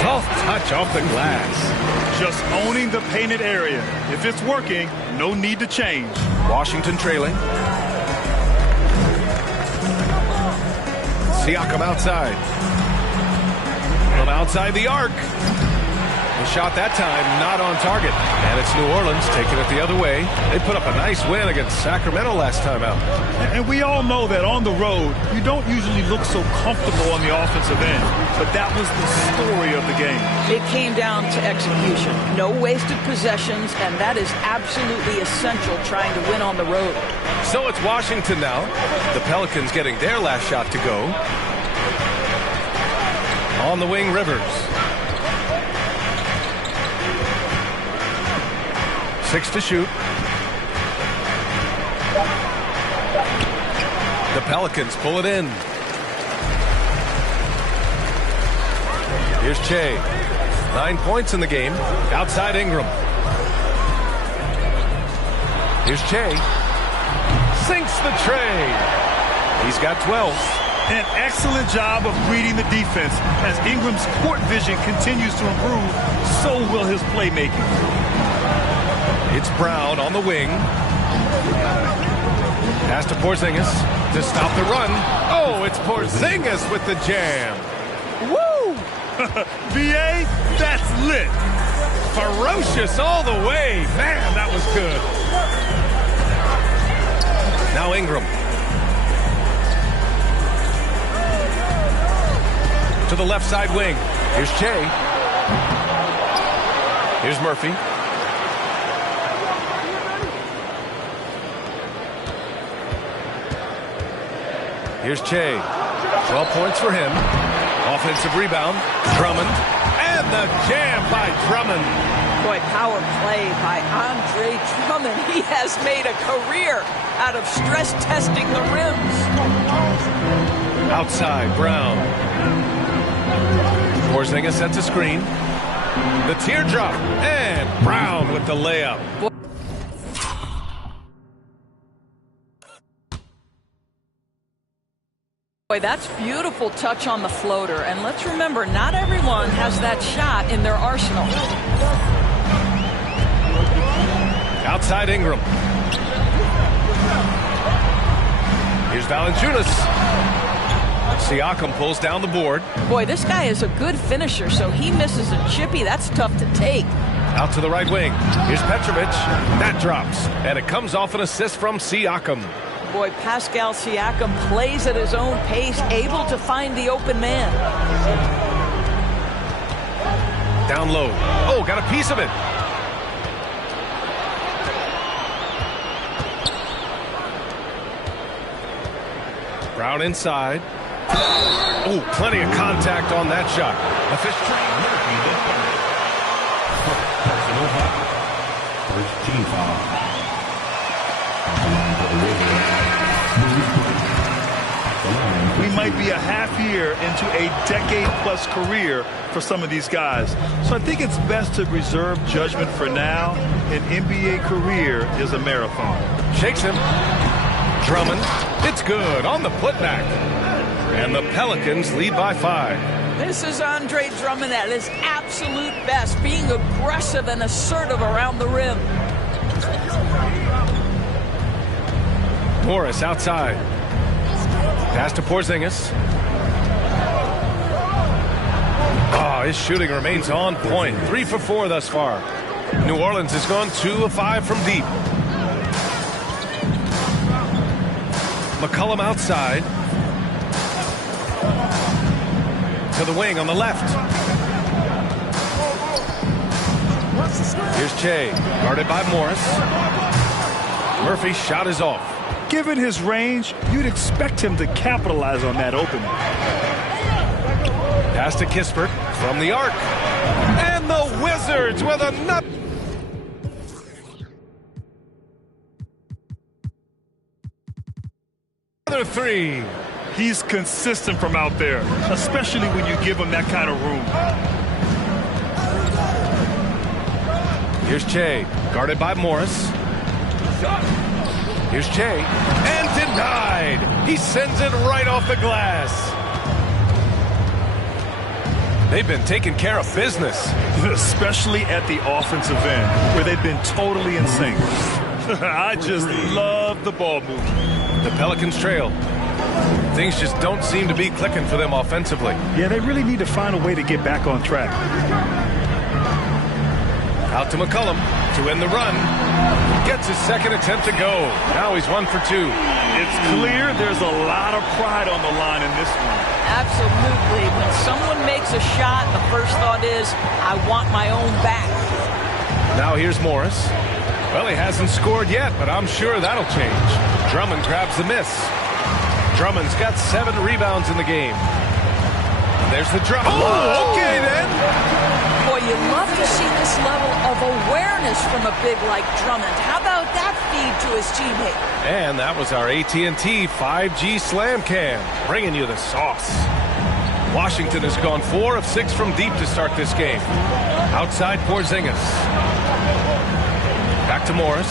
Soft touch off the glass. Just owning the painted area. If it's working, no need to change. Washington trailing. Siakam outside. From outside the arc. The shot that time not on target. And it's New Orleans taking it the other way. They put up a nice win against Sacramento last time out. And we all know that on the road, you don't usually look so comfortable on the offensive end. But that was the story of the game. It came down to execution. No wasted possessions, and that is absolutely essential trying to win on the road. So it's Washington now. The Pelicans getting their last shot to go. On the wing, Rivers. 6 to shoot. The Pelicans pull it in. Here's Che. 9 points in the game. Outside Ingram. Here's Che. Sinks the tray. He's got 12. An excellent job of reading the defense. As Ingram's court vision continues to improve, so will his playmaking. It's Brown on the wing. Pass to Porzingis to stop the run. Oh, it's Porzingis with the jam. Woo! B.A., that's lit. Ferocious all the way. Man, that was good. Now Ingram. To the left side wing. Here's Che. Here's Murphy. Here's Che. 12 points for him. Offensive rebound. Drummond. And the jam by Drummond. Boy, power play by Andre Drummond. He has made a career out of stress testing the rims. Outside, Brown. Porzingis sets a screen. The teardrop. And Brown with the layup. Boy, that's beautiful touch on the floater. And let's remember, not everyone has that shot in their arsenal. Outside Ingram. Here's Valanciunas. Siakam pulls down the board. Boy, this guy is a good finisher, so he misses a chippy. That's tough to take. Out to the right wing. Here's Petrovic. That drops. And it comes off an assist from Siakam. Boy, Pascal Siakam plays at his own pace, able to find the open man. Down low. Oh, got a piece of it. Brown inside. Oh, plenty of contact on that shot. First team foul. We might be a half year into a decade-plus career for some of these guys. So I think it's best to reserve judgment for now. An NBA career is a marathon. Shakes him. Drummond, it's good on the putback. And the Pelicans lead by 5. This is Andre Drummond at his absolute best, being aggressive and assertive around the rim. Morris outside. Pass to Porzingis. Oh, his shooting remains on point. 3 for 4 thus far. New Orleans has gone 2 of 5 from deep. McCollum outside. To the wing on the left. Here's Che, guarded by Morris. Murphy's shot is off. Given his range, you'd expect him to capitalize on that opening. Pass to Kispert from the arc. And the Wizards with another. Another 3. He's consistent from out there, especially when you give him that kind of room. Here's Che, guarded by Morris. Here's Che, and denied. He sends it right off the glass. They've been taking care of business. Especially at the offensive end, where they've been totally in sync. I just love the ball movement. The Pelicans trail. Things just don't seem to be clicking for them offensively. Yeah, they really need to find a way to get back on track. Out to McCollum to end the run. Gets his second attempt to go. Now he's 1 for 2. It's clear there's a lot of pride on the line in this one. Absolutely. When someone makes a shot, the first thought is, I want my own back. Now here's Morris. Well, he hasn't scored yet, but I'm sure that'll change. Drummond grabs the miss. Drummond's got 7 rebounds in the game. There's the drop. Oh, okay then. Boy, you love to see this level of awareness from a big like Drummond. How about that feed to his teammate? And that was our AT&T 5G Slam Cam, bringing you the sauce. Washington has gone 4 of 6 from deep to start this game. Outside Porzingis. Back to Morris.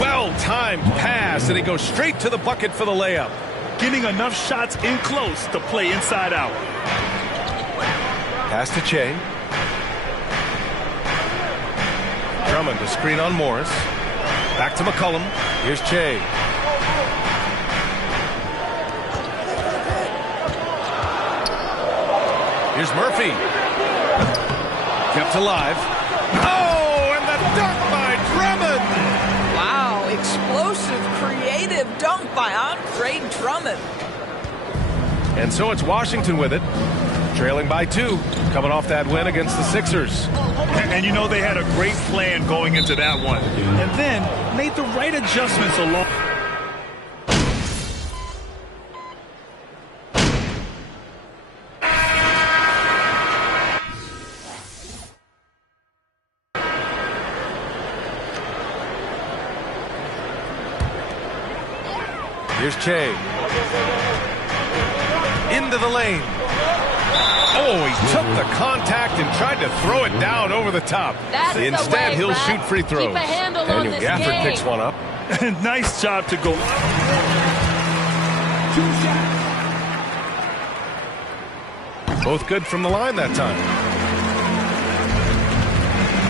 Well-timed pass, and he goes straight to the bucket for the layup. Getting enough shots in close to play inside out. Pass to Che. Drummond to screen on Morris. Back to McCollum. Here's Che. Here's Murphy. Kept alive. Oh, and the dunk by Drummond. Wow, explosive, creative dunk by Andre Drummond. And so it's Washington with it. Trailing by 2, coming off that win against the Sixers. And you know they had a great plan going into that one. And then made the right adjustments along. Here's Che. Into the lane. Oh, he took the contact and tried to throw it down over the top. Instead, he'll shoot free throws. Keep a handle on Daniel this Gafford game. picks one up. Nice job to go. Both good from the line that time.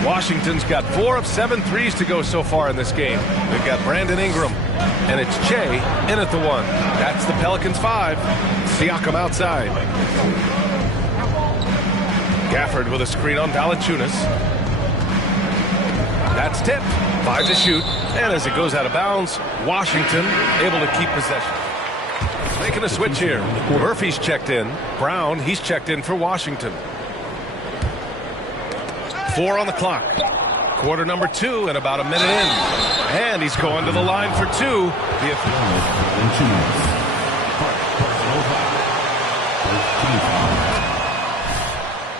Washington's got 4 of 7 threes to go so far in this game. They've got Brandon Ingram, and it's Che in at the 1. That's the Pelicans 5. Siakam outside. Gafford with a screen on Valanciunas. That's tipped. 5 to shoot. And as it goes out of bounds, Washington able to keep possession. Making a switch here. Murphy's checked in. Brown, he's checked in for Washington. 4 on the clock. Quarter number 2 and about a minute in. And he's going to the line for 2.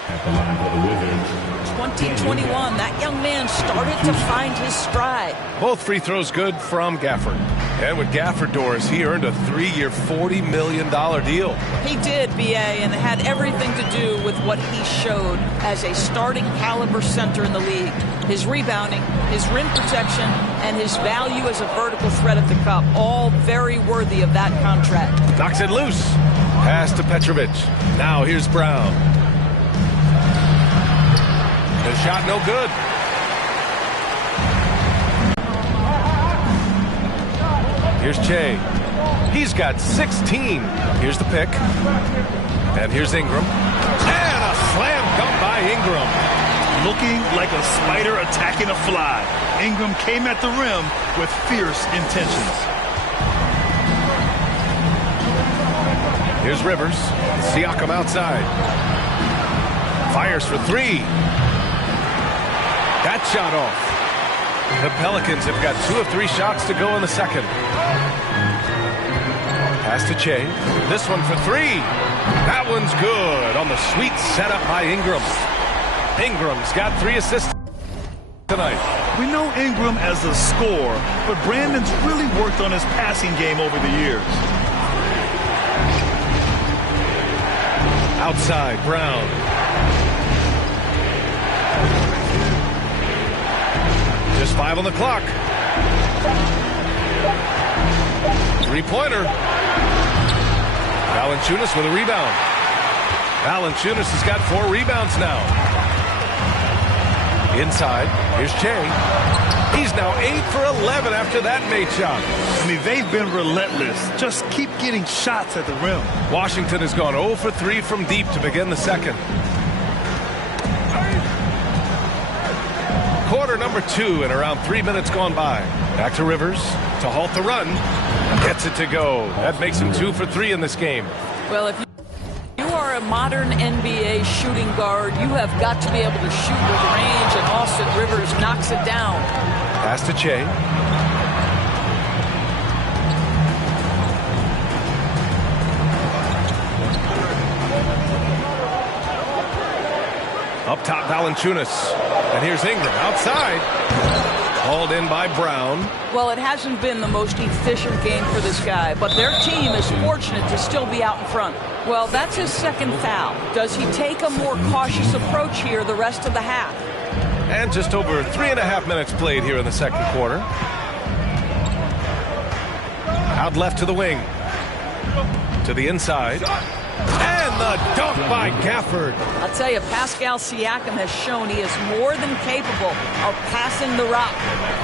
At the line for the Wizards. 2021, that young man started to find his stride. Both free throws good from Gafford. And with Gafford doors, he earned a 3-year, $40 million deal. He did, BA, and it had everything to do with what he showed as a starting caliber center in the league. His rebounding, his rim protection, and his value as a vertical threat at the cup, all very worthy of that contract. Knocks it loose. Pass to Petrovic. Now here's Brown. The shot no good. Here's Che. He's got 16. Here's the pick. And here's Ingram. And a slam dunk by Ingram. Looking like a spider attacking a fly. Ingram came at the rim with fierce intentions. Here's Rivers. Siakam outside. Fires for 3. That shot off. The Pelicans have got 2 of 3 shots to go in the second. Pass to Che. This one for 3. That one's good on the sweet setup by Ingram. Ingram's got 3 assists tonight. We know Ingram as a scorer, but Brandon's really worked on his passing game over the years. Outside, Brown. Just 5 on the clock. 3-pointer. Valanciunas with a rebound. Valanciunas has got 4 rebounds now. Inside, here's Che. He's now 8 for 11 after that made shot. I mean, they've been relentless. Just keep getting shots at the rim. Washington has gone 0 for 3 from deep to begin the second. Quarter number 2 and around 3 minutes gone by. Back to Rivers to halt the run. Gets it to go. That makes him 2 for 3 in this game. Well, if you are a modern NBA shooting guard, you have got to be able to shoot with range, and Austin Rivers knocks it down. Pass to Che. Up top, Valanciunas. And here's Ingram outside. Hauled in by Brown. Well, it hasn't been the most efficient game for this guy, but their team is fortunate to still be out in front. Well, that's his second foul. Does he take a more cautious approach here the rest of the half? And just over 3.5 minutes played here in the second quarter. Out left to the wing. To the inside. And the dunk by Gafford. I'll tell you, Pascal Siakam has shown he is more than capable of passing the rock.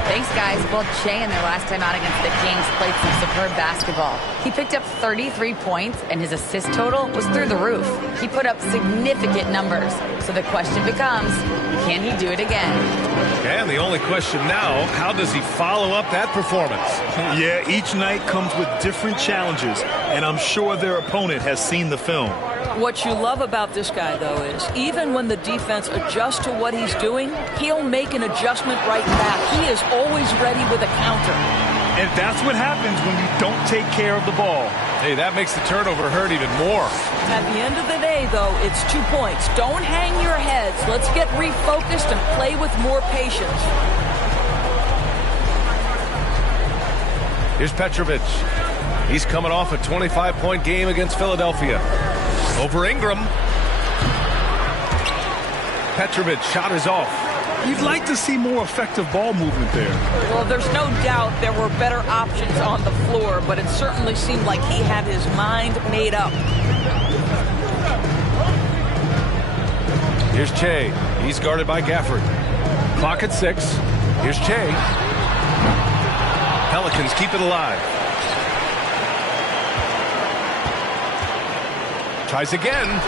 Thanks, guys. Both Che and their last time out against the Kings played some superb basketball. He picked up 33 points, and his assist total was through the roof. He put up significant numbers. So the question becomes, can he do it again? And the only question now, how does he follow up that performance? Yeah, each night comes with different challenges, and I'm sure their opponent has seen the film. What you love about this guy, though, is even when the defense adjusts to what he's doing, he'll make an adjustment right back. He is always ready with a counter. And that's what happens when you don't take care of the ball. Hey, that makes the turnover hurt even more. At the end of the day, though, it's 2 points. Don't hang your heads. Let's get refocused and play with more patience. Here's Petrovic. He's coming off a 25-point game against Philadelphia. Over Ingram. Petrovic shot is off. You'd like to see more effective ball movement there. Well, there's no doubt there were better options on the floor, but it certainly seemed like he had his mind made up. Here's Che. He's guarded by Gafford. Clock at 6. Here's Che. Pelicans keep it alive. Tries again.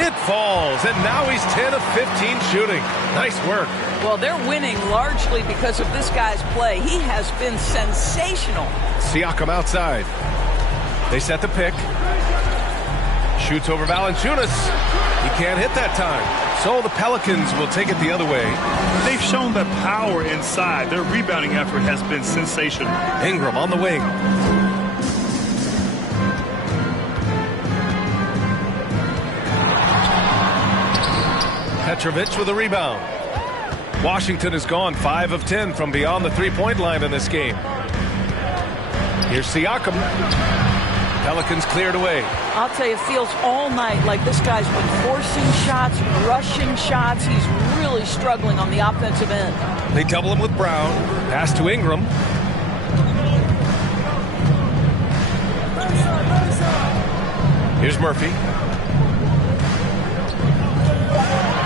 It falls, and now he's 10 of 15 shooting. Nice work. Well, they're winning largely because of this guy's play. He has been sensational. Siakam outside. They set the pick. Shoots over Valanciunas. He can't hit that time. So the Pelicans will take it the other way. They've shown that power inside. Their rebounding effort has been sensational. Ingram on the wing. Petrovic with a rebound. Washington has gone 5 of 10 from beyond the three-point line in this game. Here's Siakam. Pelicans cleared away. I'll tell you, it feels all night like this guy's been forcing shots, rushing shots. He's really struggling on the offensive end. They double him with Brown. Pass to Ingram. Here's Murphy.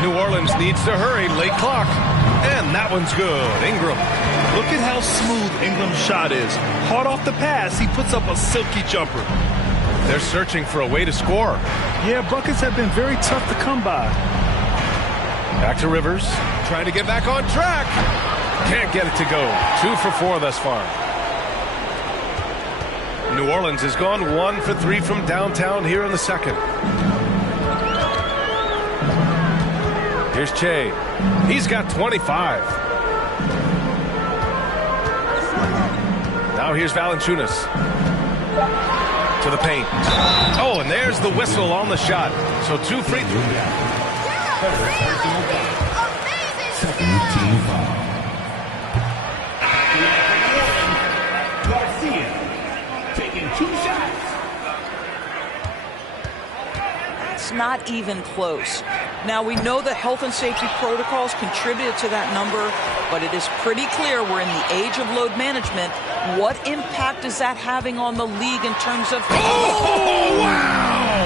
New Orleans needs to hurry. Late clock. And that one's good. Ingram. Look at how smooth Ingram's shot is. Hard off the pass, he puts up a silky jumper. They're searching for a way to score. Yeah, buckets have been very tough to come by. Back to Rivers. Trying to get back on track. Can't get it to go. 2 for 4 thus far. New Orleans has gone 1 for 3 from downtown here in the second. Here's Che. He's got 25. Now here's Valanciunas. To the paint. Oh, and there's the whistle on the shot. So 2 free throws. Second team foul. Garcia taking 2 shots. It's not even close. Now, we know that health and safety protocols contributed to that number, but it is pretty clear we're in the age of load management. What impact is that having on the league in terms of... Oh, wow!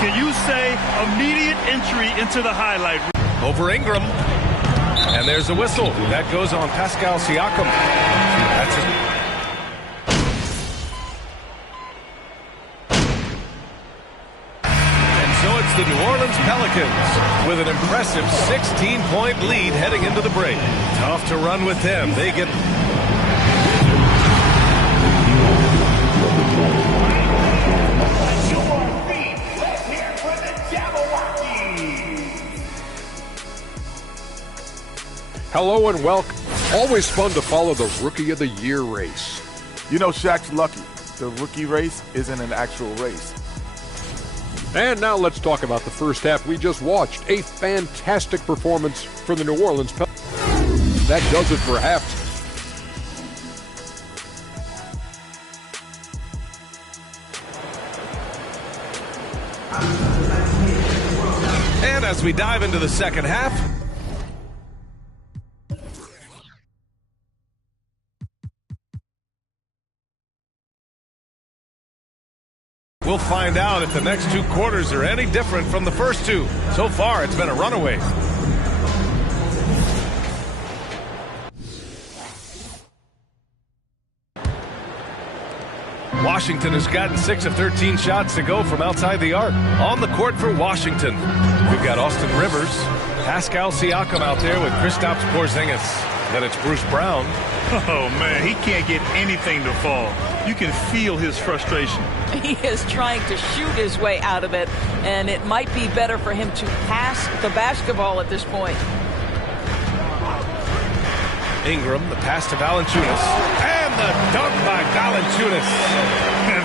Can you say immediate entry into the highlight? Over Ingram. And there's a whistle. That goes on Pascal Siakam. That's it. The New Orleans Pelicans with an impressive 16-point lead heading into the break. Tough to run with them. They get... Hello and welcome. Always fun to follow the Rookie of the Year race. You know Shaq's lucky. The rookie race isn't an actual race. And now let's talk about the first half we just watched. A fantastic performance for the New Orleans Pelicans. That does it for half. And as we dive into the second half, we'll find out if the next 2 quarters are any different from the first 2. So far, it's been a runaway. Washington has gotten 6 of 13 shots to go from outside the arc. On the court for Washington, we've got Austin Rivers, Pascal Siakam out there with Kristaps Porzingis. Then it's Bruce Brown. Oh, man, he can't get anything to fall. You can feel his frustration. He is trying to shoot his way out of it, and it might be better for him to pass the basketball at this point. Ingram, the pass to Valanciunas, and the dunk by Valanciunas.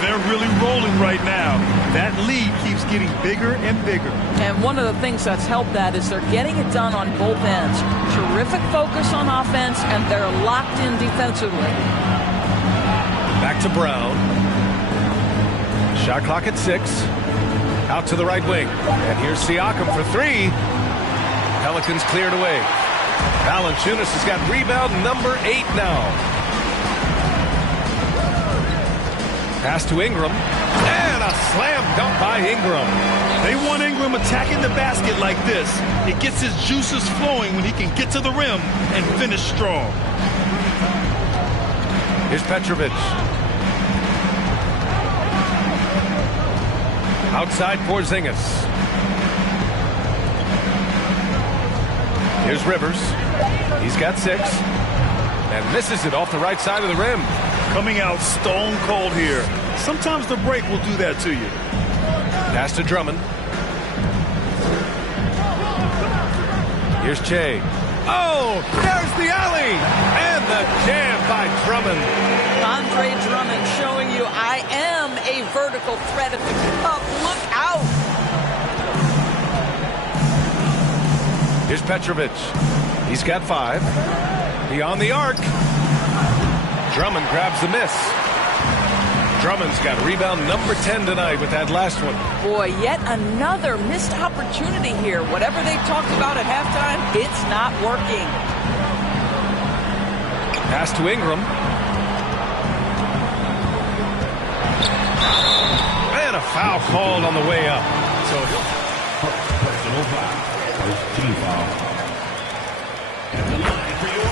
They're really rolling right now. That lead keeps getting bigger and bigger. And one of the things that's helped that is they're getting it done on both ends. Terrific focus on offense, and they're locked in defensively. Back to Brown. Shot clock at 6. Out to the right wing. And here's Siakam for 3. Pelicans cleared away. Valanciunas has got rebound number 8 now. Pass to Ingram. And a slam dunk by Ingram. They want Ingram attacking the basket like this. It gets his juices flowing when he can get to the rim and finish strong. Here's Petrovic. Outside Porzingis. Here's Rivers. He's got 6. And misses it off the right side of the rim. Coming out stone cold here. Sometimes the break will do that to you. Pass to Drummond. Here's Che. Oh, there's the alley. And the jam by Drummond. Andre Drummond showing you I am a vertical threat at the cup. Look out. Here's Petrovic. He's got 5. Beyond the arc. Drummond grabs the miss. Drummond's got rebound number 10 tonight with that last one. Boy, yet another missed opportunity here. Whatever they talked about at halftime, it's not working. Pass to Ingram. And a foul called on the way up. So personal foul. First team foul. At the line for your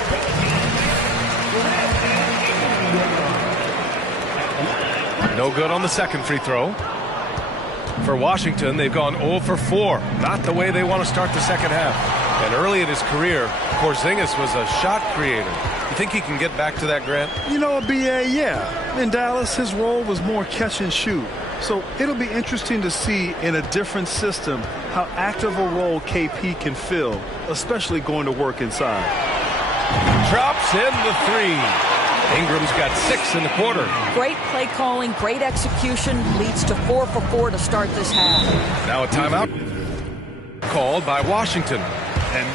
no good on the second free throw. For Washington, they've gone 0 for 4. Not the way they want to start the second half. And early in his career, Porzingis was a shot creator. You think he can get back to that, Grant? You know, BA, yeah. In Dallas, his role was more catch and shoot. So it'll be interesting to see in a different system how active a role KP can fill, especially going to work inside. Drops in the three. Ingram's got 6 in the quarter. Great play calling, great execution, leads to 4 for 4 to start this half. Now a timeout called by Washington. And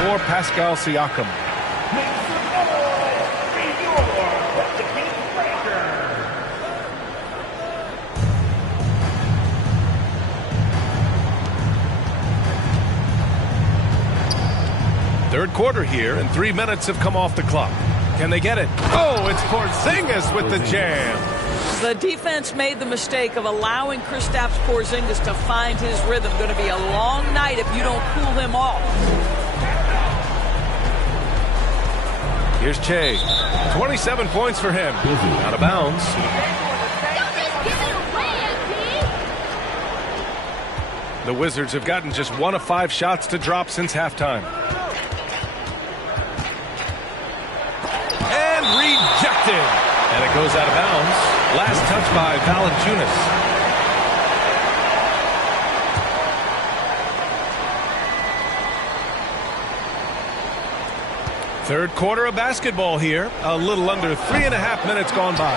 for Pascal Siakam. Third quarter here, and 3 minutes have come off the clock. Can they get it? Oh, it's Porzingis with the jam. The defense made the mistake of allowing Kristaps Porzingis to find his rhythm. Going to be a long night if you don't cool him off. Here's Che. 27 points for him. Out of bounds. The Wizards have gotten just 1 of 5 shots to drop since halftime. Rejected. And it goes out of bounds. Last touch by Valanciunas. Third quarter of basketball here. A little under 3.5 minutes gone by.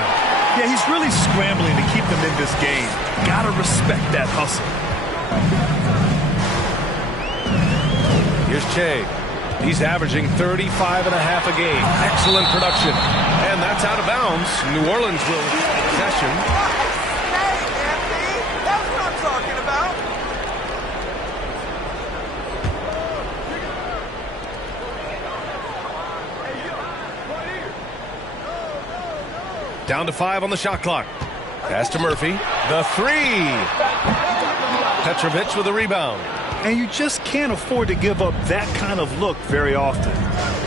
Yeah, he's really scrambling to keep them in this game. Gotta respect that hustle. Here's Che. He's averaging 35.5 a game. Excellent production. And that's out of bounds. New Orleans will possession. That's what I'm talking about. Down to 5 on the shot clock. Pass to Murphy. The three. Petrovic with a rebound. And you just can't afford to give up that kind of look very often.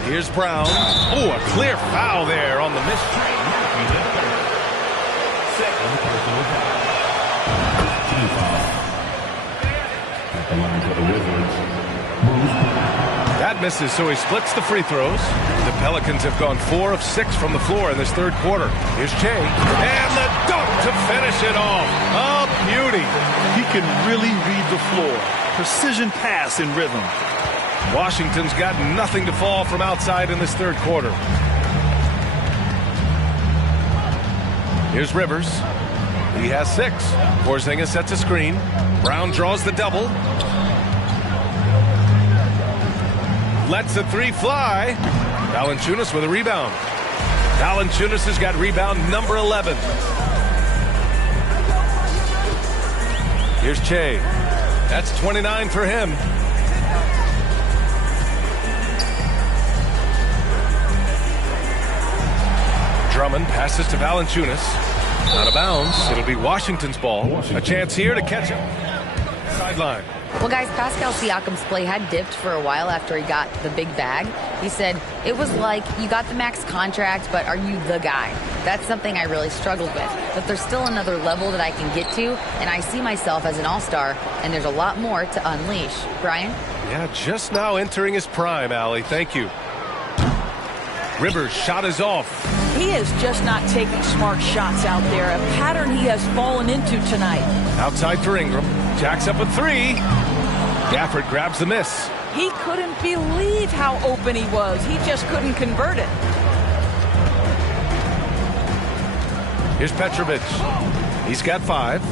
Here's Brown. Oh, a clear foul there on the miss. Second personal foul. Team foul. At the line for the Wizards. That misses, so he splits the free throws. The Pelicans have gone 4 of 6 from the floor in this third quarter. Here's Che. And the dunk to finish it off. A beauty. He can really read the floor. Precision pass in rhythm. Washington's got nothing to fall from outside in this third quarter. Here's Rivers. He has 6. Porzingis sets a screen. Brown draws the double. Lets the three fly. Valanciunas with a rebound. Valanciunas has got rebound number 11. Here's Che. That's 29 for him. Drummond passes to Valanciunas. Out of bounds. It'll be Washington's ball. A chance here to catch him. Sideline. Well, guys, Pascal Siakam's play had dipped for a while after he got the big bag. He said, it was like, you got the max contract, but are you the guy? That's something I really struggled with. But there's still another level that I can get to, and I see myself as an all-star, and there's a lot more to unleash. Brian? Yeah, just now entering his prime, Allie. Thank you. Rivers' shot is off. He is just not taking smart shots out there, a pattern he has fallen into tonight. Outside for Ingram. Jacks up a 3. Gafford grabs the miss. He couldn't believe how open he was. He just couldn't convert it. Here's Petrovic. He's got 5.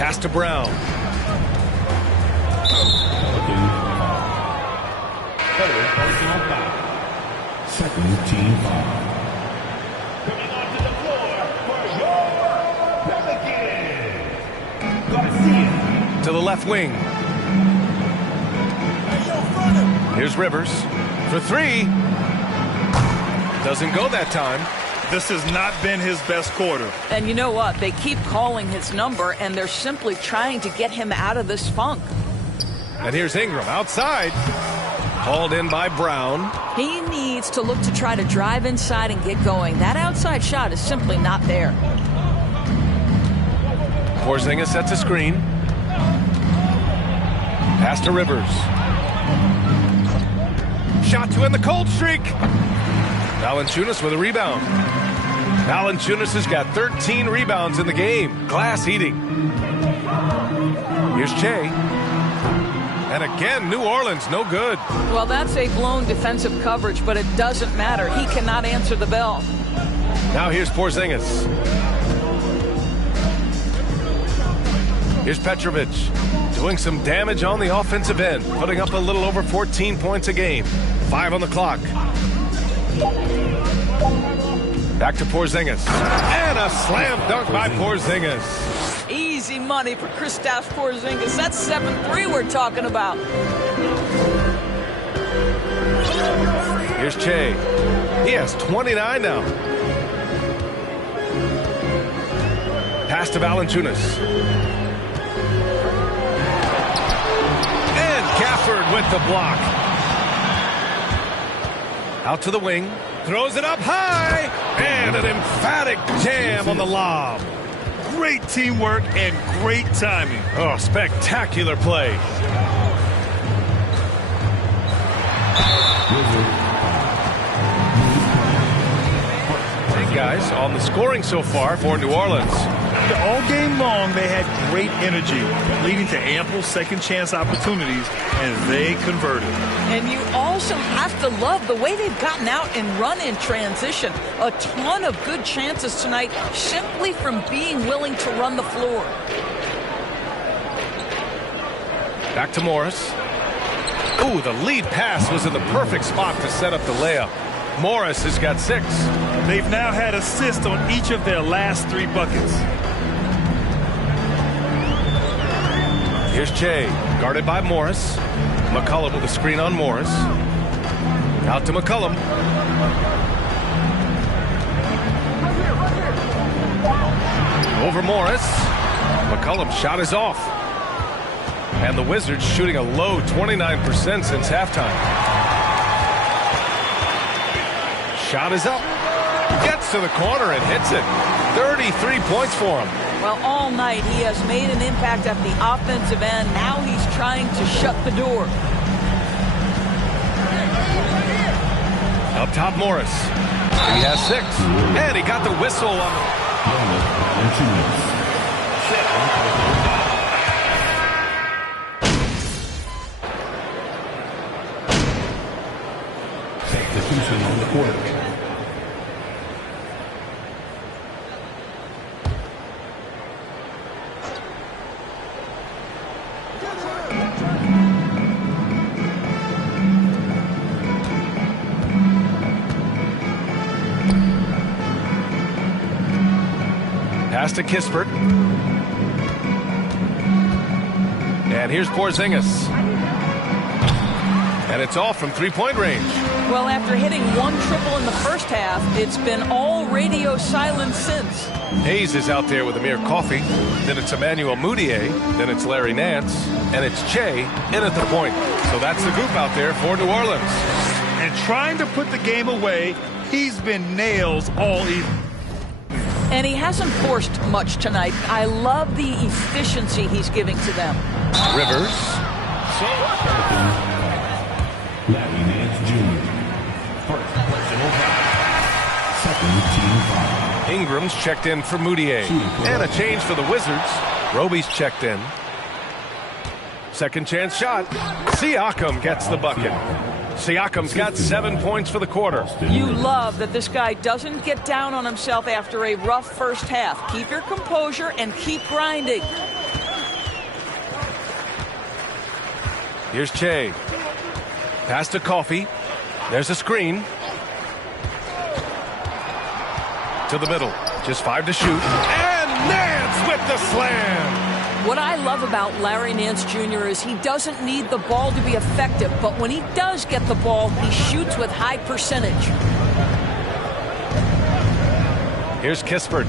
Pass to Brown. Third personal foul. Second team foul. Coming onto the floor for your Pelicans, Garcia. To the left wing. Here's Rivers for three. Doesn't go that time. This has not been his best quarter. And you know what? They keep calling his number, and they're simply trying to get him out of this funk. And here's Ingram outside. Hauled in by Brown. He needs to look to try to drive inside and get going. That outside shot is simply not there. Porzingis sets a screen. Pass to Rivers. Shot to end the cold streak. Valanciunas with a rebound. Valanciunas has got 13 rebounds in the game. Glass eating. Here's Che. And again, New Orleans, no good. Well, that's a blown defensive coverage, but it doesn't matter. He cannot answer the bell. Now here's Porzingis. Here's Petrovic doing some damage on the offensive end, putting up a little over 14 points a game. 5 on the clock. Back to Porzingis. And a slam dunk by Porzingis. Easy money for Kristaps Porzingis. That's 7-3 we're talking about. Here's Che. He has 29 now. Pass to Valanciunas. And Gafford with the block. Out to the wing. Throws it up high. And an emphatic jam on the lob. Great teamwork and great timing. Oh, spectacular play. Hey guys, on the scoring so far for New Orleans. All game long, they had great energy, leading to ample second chance opportunities, and they converted. And you also have to love the way they've gotten out and run in transition. A ton of good chances tonight simply from being willing to run the floor. Back to Morris. Ooh, the lead pass was in the perfect spot to set up the layup. Morris has got 6. They've now had assists on each of their last 3 buckets. Here's Che, guarded by Morris. McCollum with a screen on Morris. Out to McCollum. Over Morris. McCollum's shot is off. And the Wizards shooting a low 29% since halftime. Shot is up. Gets to the corner and hits it. 33 points for him. Well, all night he has made an impact at the offensive end. Now he's trying to shut the door. Up top, Morris. He has 6. And he got the whistle on the... Substitution on the court. Pass to Kispert. And here's Porzingis. And it's off from three-point range. Well, after hitting 1 triple in the first half, it's been all radio silence since. Hayes is out there with Amir Coffey. Then it's Emmanuel Mudiay. Then it's Larry Nance. And it's Che in at the point. So that's the group out there for New Orleans. And trying to put the game away, he's been nails all evening. And he hasn't forced much tonight. I love the efficiency he's giving to them. Rivers. Larry Nance Jr. First personal foul. Second team foul. Ingram's checked in for Mudiay. And a change for the Wizards. Roby's checked in. Second chance shot. Siakam gets the bucket. Siakam's got 7 points for the quarter. You love that this guy doesn't get down on himself after a rough first half. Keep your composure and keep grinding. Here's Che. Pass to Coffey. There's a screen. To the middle. Just 5 to shoot. And Nance with the slam. What I love about Larry Nance Jr. is he doesn't need the ball to be effective, but when he does get the ball, he shoots with high percentage. Here's Kispert.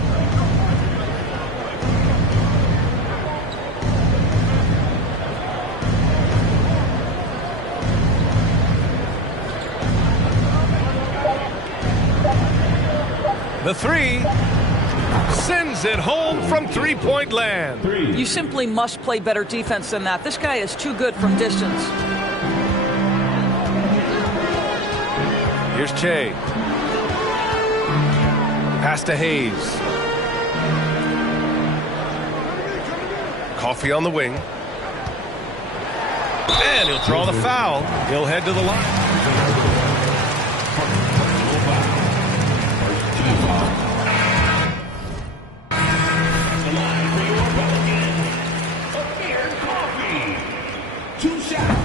The three sends it home from three-point land. You simply must play better defense than that. This guy is too good from distance. Here's Che. Pass to Hayes. Coffey on the wing. And he'll draw the foul. He'll head to the line.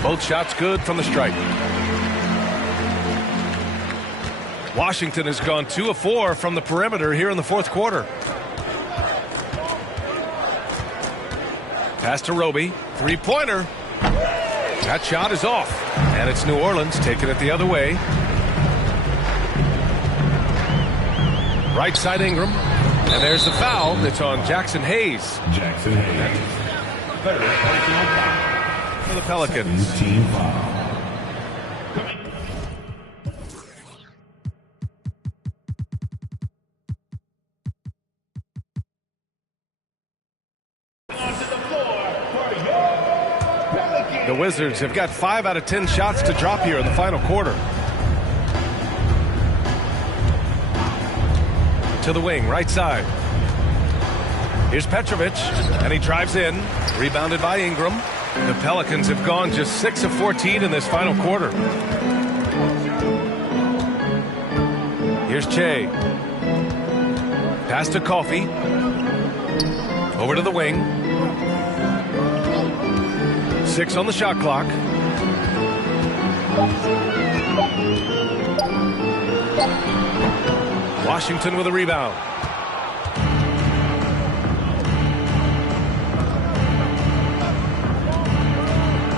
Both shots good from the stripe. Washington has gone 2 of 4 from the perimeter here in the fourth quarter. Pass to Roby. Three-pointer. That shot is off. And it's New Orleans taking it the other way. Right side Ingram. And there's the foul. It's on Jackson Hayes. Jackson Hayes. For the Pelicans. Team foul. The Wizards have got 5 out of 10 shots to drop here in the final quarter. To the wing, right side. Here's Petrovic, and he drives in. Rebounded by Ingram. The Pelicans have gone just 6 of 14 in this final quarter. Here's Che. Pass to Coffey. Over to the wing. 6 on the shot clock. Washington with a rebound.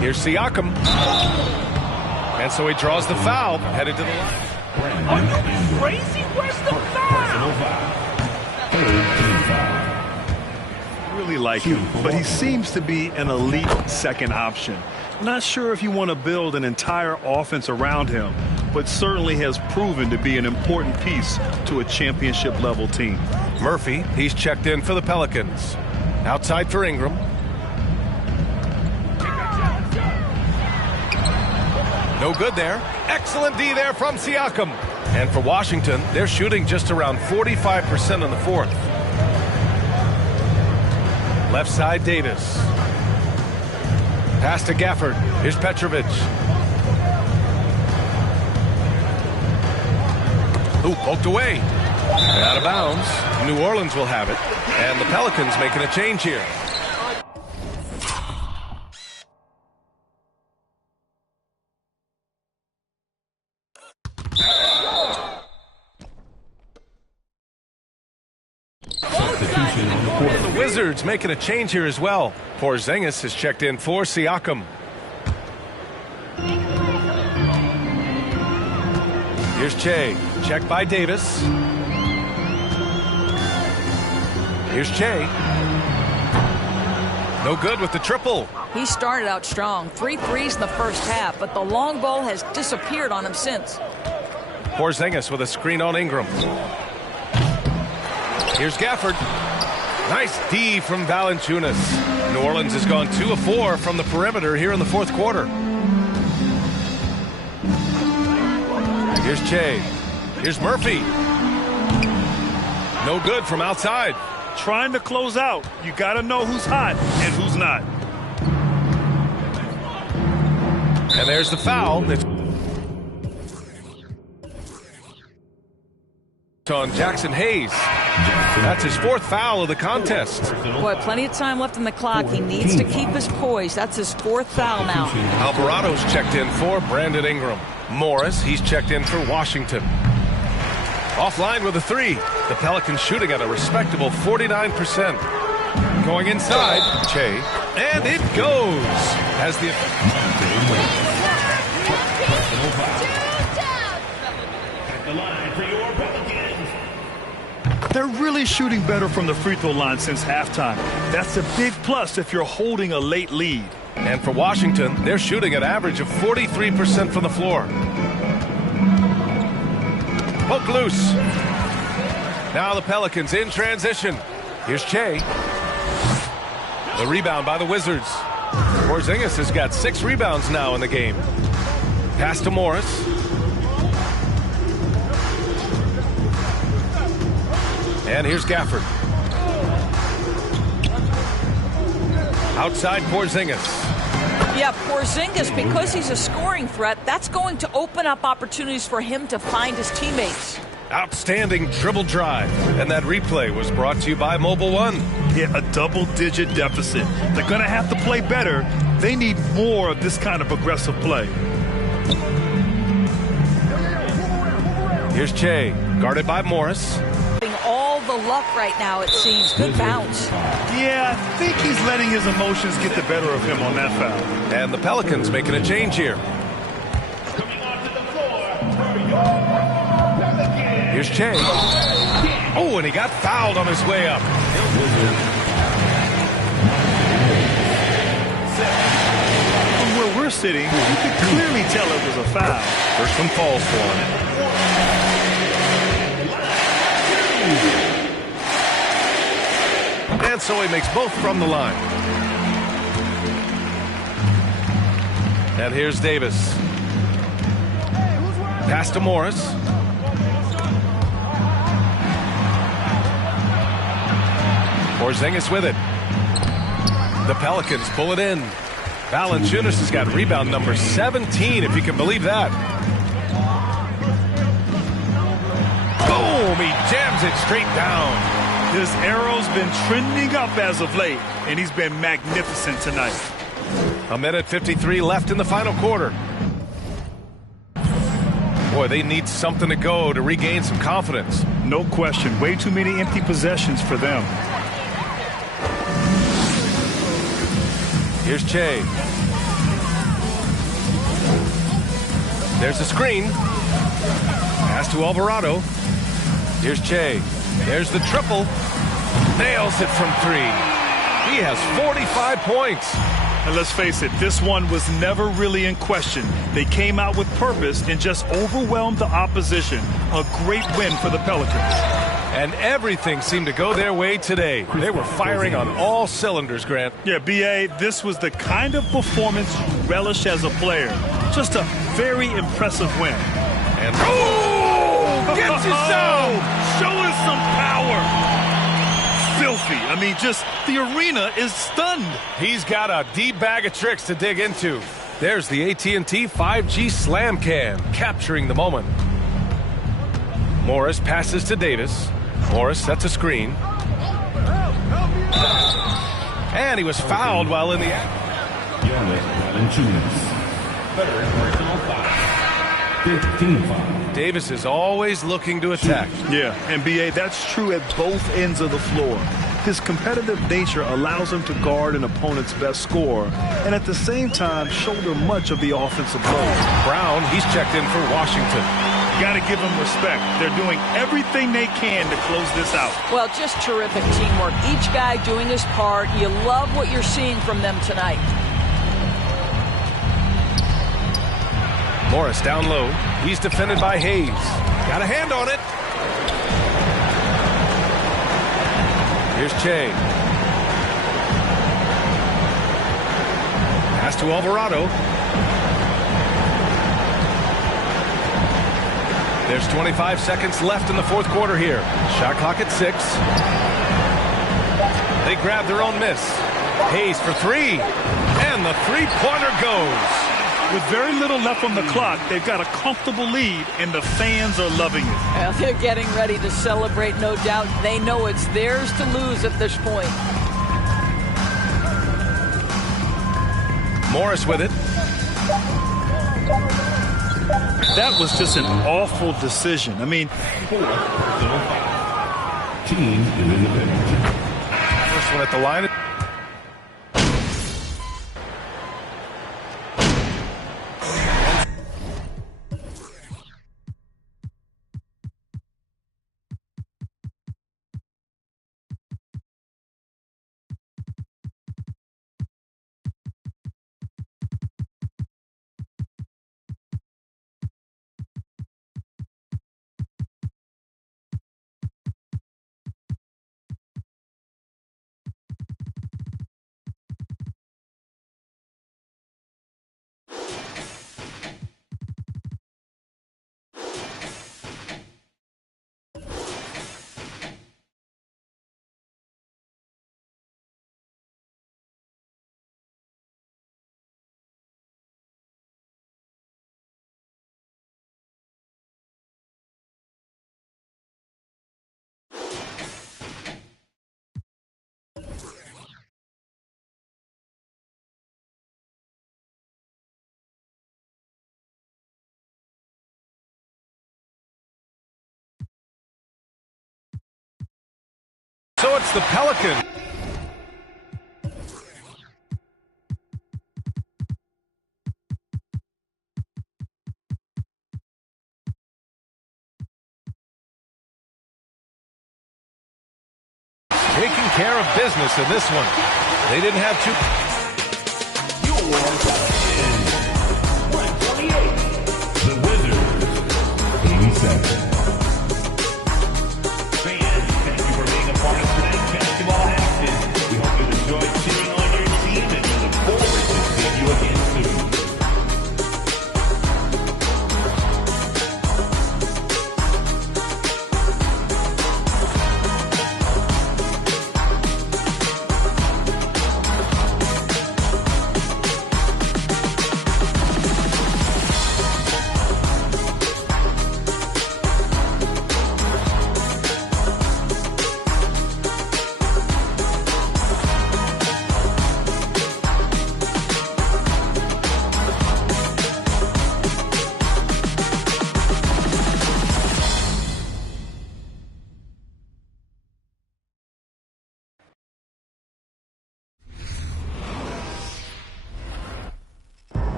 Here's Siakam. And so he draws the foul, headed to the line. Are you crazy? Where's the foul? Really like him, but he seems to be an elite second option. Not sure if you want to build an entire offense around him, but certainly has proven to be an important piece to a championship level team. Murphy, he's checked in for the Pelicans. Outside for Ingram. No good there. Excellent D there from Siakam. And for Washington, they're shooting just around 45% in the fourth. Left side, Davis. Pass to Gafford. Here's Petrovic. Ooh, poked away. Out of bounds. New Orleans will have it. And the Pelicans making a change here. The Wizards making a change here as well. Porzingis has checked in for Siakam. Here's Che. Check by Davis. Here's Che. No good with the triple. He started out strong. 3 threes in the first half, but the long ball has disappeared on him since. Porzingis with a screen on Ingram. Here's Gafford. Nice D from Valanciunas. New Orleans has gone 2 of 4 from the perimeter here in the fourth quarter. Here's Che. Here's Murphy. No good from outside. Trying to close out. You got to know who's hot and who's not. And there's the foul. On Jackson Hayes. That's his 4th foul of the contest. Boy, plenty of time left in the clock. He needs to keep his poise. That's his 4th foul now. Alvarado's checked in for Brandon Ingram. Morris, he's checked in for Washington. Offline with a 3. The Pelicans shooting at a respectable 49%. Going inside, Che, and it goes. As the They're really shooting better from the free throw line since halftime. That's a big plus if you're holding a late lead. And for Washington, they're shooting an average of 43% from the floor. Poke loose. Now the Pelicans in transition. Here's Che. The rebound by the Wizards. Porzingis has got 6 rebounds now in the game. Pass to Morris. And here's Gafford. Outside Porzingis. Yeah, Porzingis, because he's a scoring threat, that's going to open up opportunities for him to find his teammates. Outstanding dribble drive. And that replay was brought to you by Mobile One. Yeah, a double-digit deficit. They're going to have to play better. They need more of this kind of aggressive play. Here's Che, guarded by Morris. All the luck right now, it seems. Good bounce. Yeah, I think he's letting his emotions get the better of him on that foul. And the Pelicans making a change here. Here's Che. Oh, and he got fouled on his way up. From where we're sitting, you could clearly tell it was a foul. First one falls for him. And so he makes both from the line. And here's Davis. Pass to Morris. Porzingis with it. The Pelicans pull it in. Valanciunas has got rebound number 17, if you can believe that. Boom! He jams it straight down. His arrow's been trending up as of late, and he's been magnificent tonight. 1:53 left in the final quarter. Boy, they need something to go to regain some confidence. No question. Way too many empty possessions for them. Here's Che. There's the screen. Pass to Alvarado. Here's Che. There's the triple. Nails it from 3. He has 45 points. And let's face it, this one was never really in question. They came out with purpose and just overwhelmed the opposition. A great win for the Pelicans. And everything seemed to go their way today. They were firing on all cylinders, Grant. Yeah, B.A., this was the kind of performance you relish as a player. Just a very impressive win. And gets you some! Show us some power! Filthy. I mean, just the arena is stunned. He's got a deep bag of tricks to dig into. There's the AT&T 5G Slam Can, capturing the moment. Morris passes to Davis. Morris sets a screen. And he was fouled while in the act. Davis is always looking to attack. Yeah, and B.A., that's true at both ends of the floor. His competitive nature allows him to guard an opponent's best scorer and at the same time shoulder much of the offensive load. Brown, he's checked in for Washington. Got to give them respect. They're doing everything they can to close this out. Well, just terrific teamwork. Each guy doing his part. You love what you're seeing from them tonight. Morris down low. He's defended by Hayes. Got a hand on it. Here's Che. Pass to Alvarado. There's 25 seconds left in the fourth quarter here. Shot clock at 6. They grab their own miss. Hayes for 3. And the three-pointer goes. With very little left on the clock, they've got a comfortable lead, and the fans are loving it. Well, they're getting ready to celebrate, no doubt. They know it's theirs to lose at this point. Morris with it. That was just an awful decision. I mean, First one at the line. So it's the Pelican. Taking care of business in this one. They didn't have two.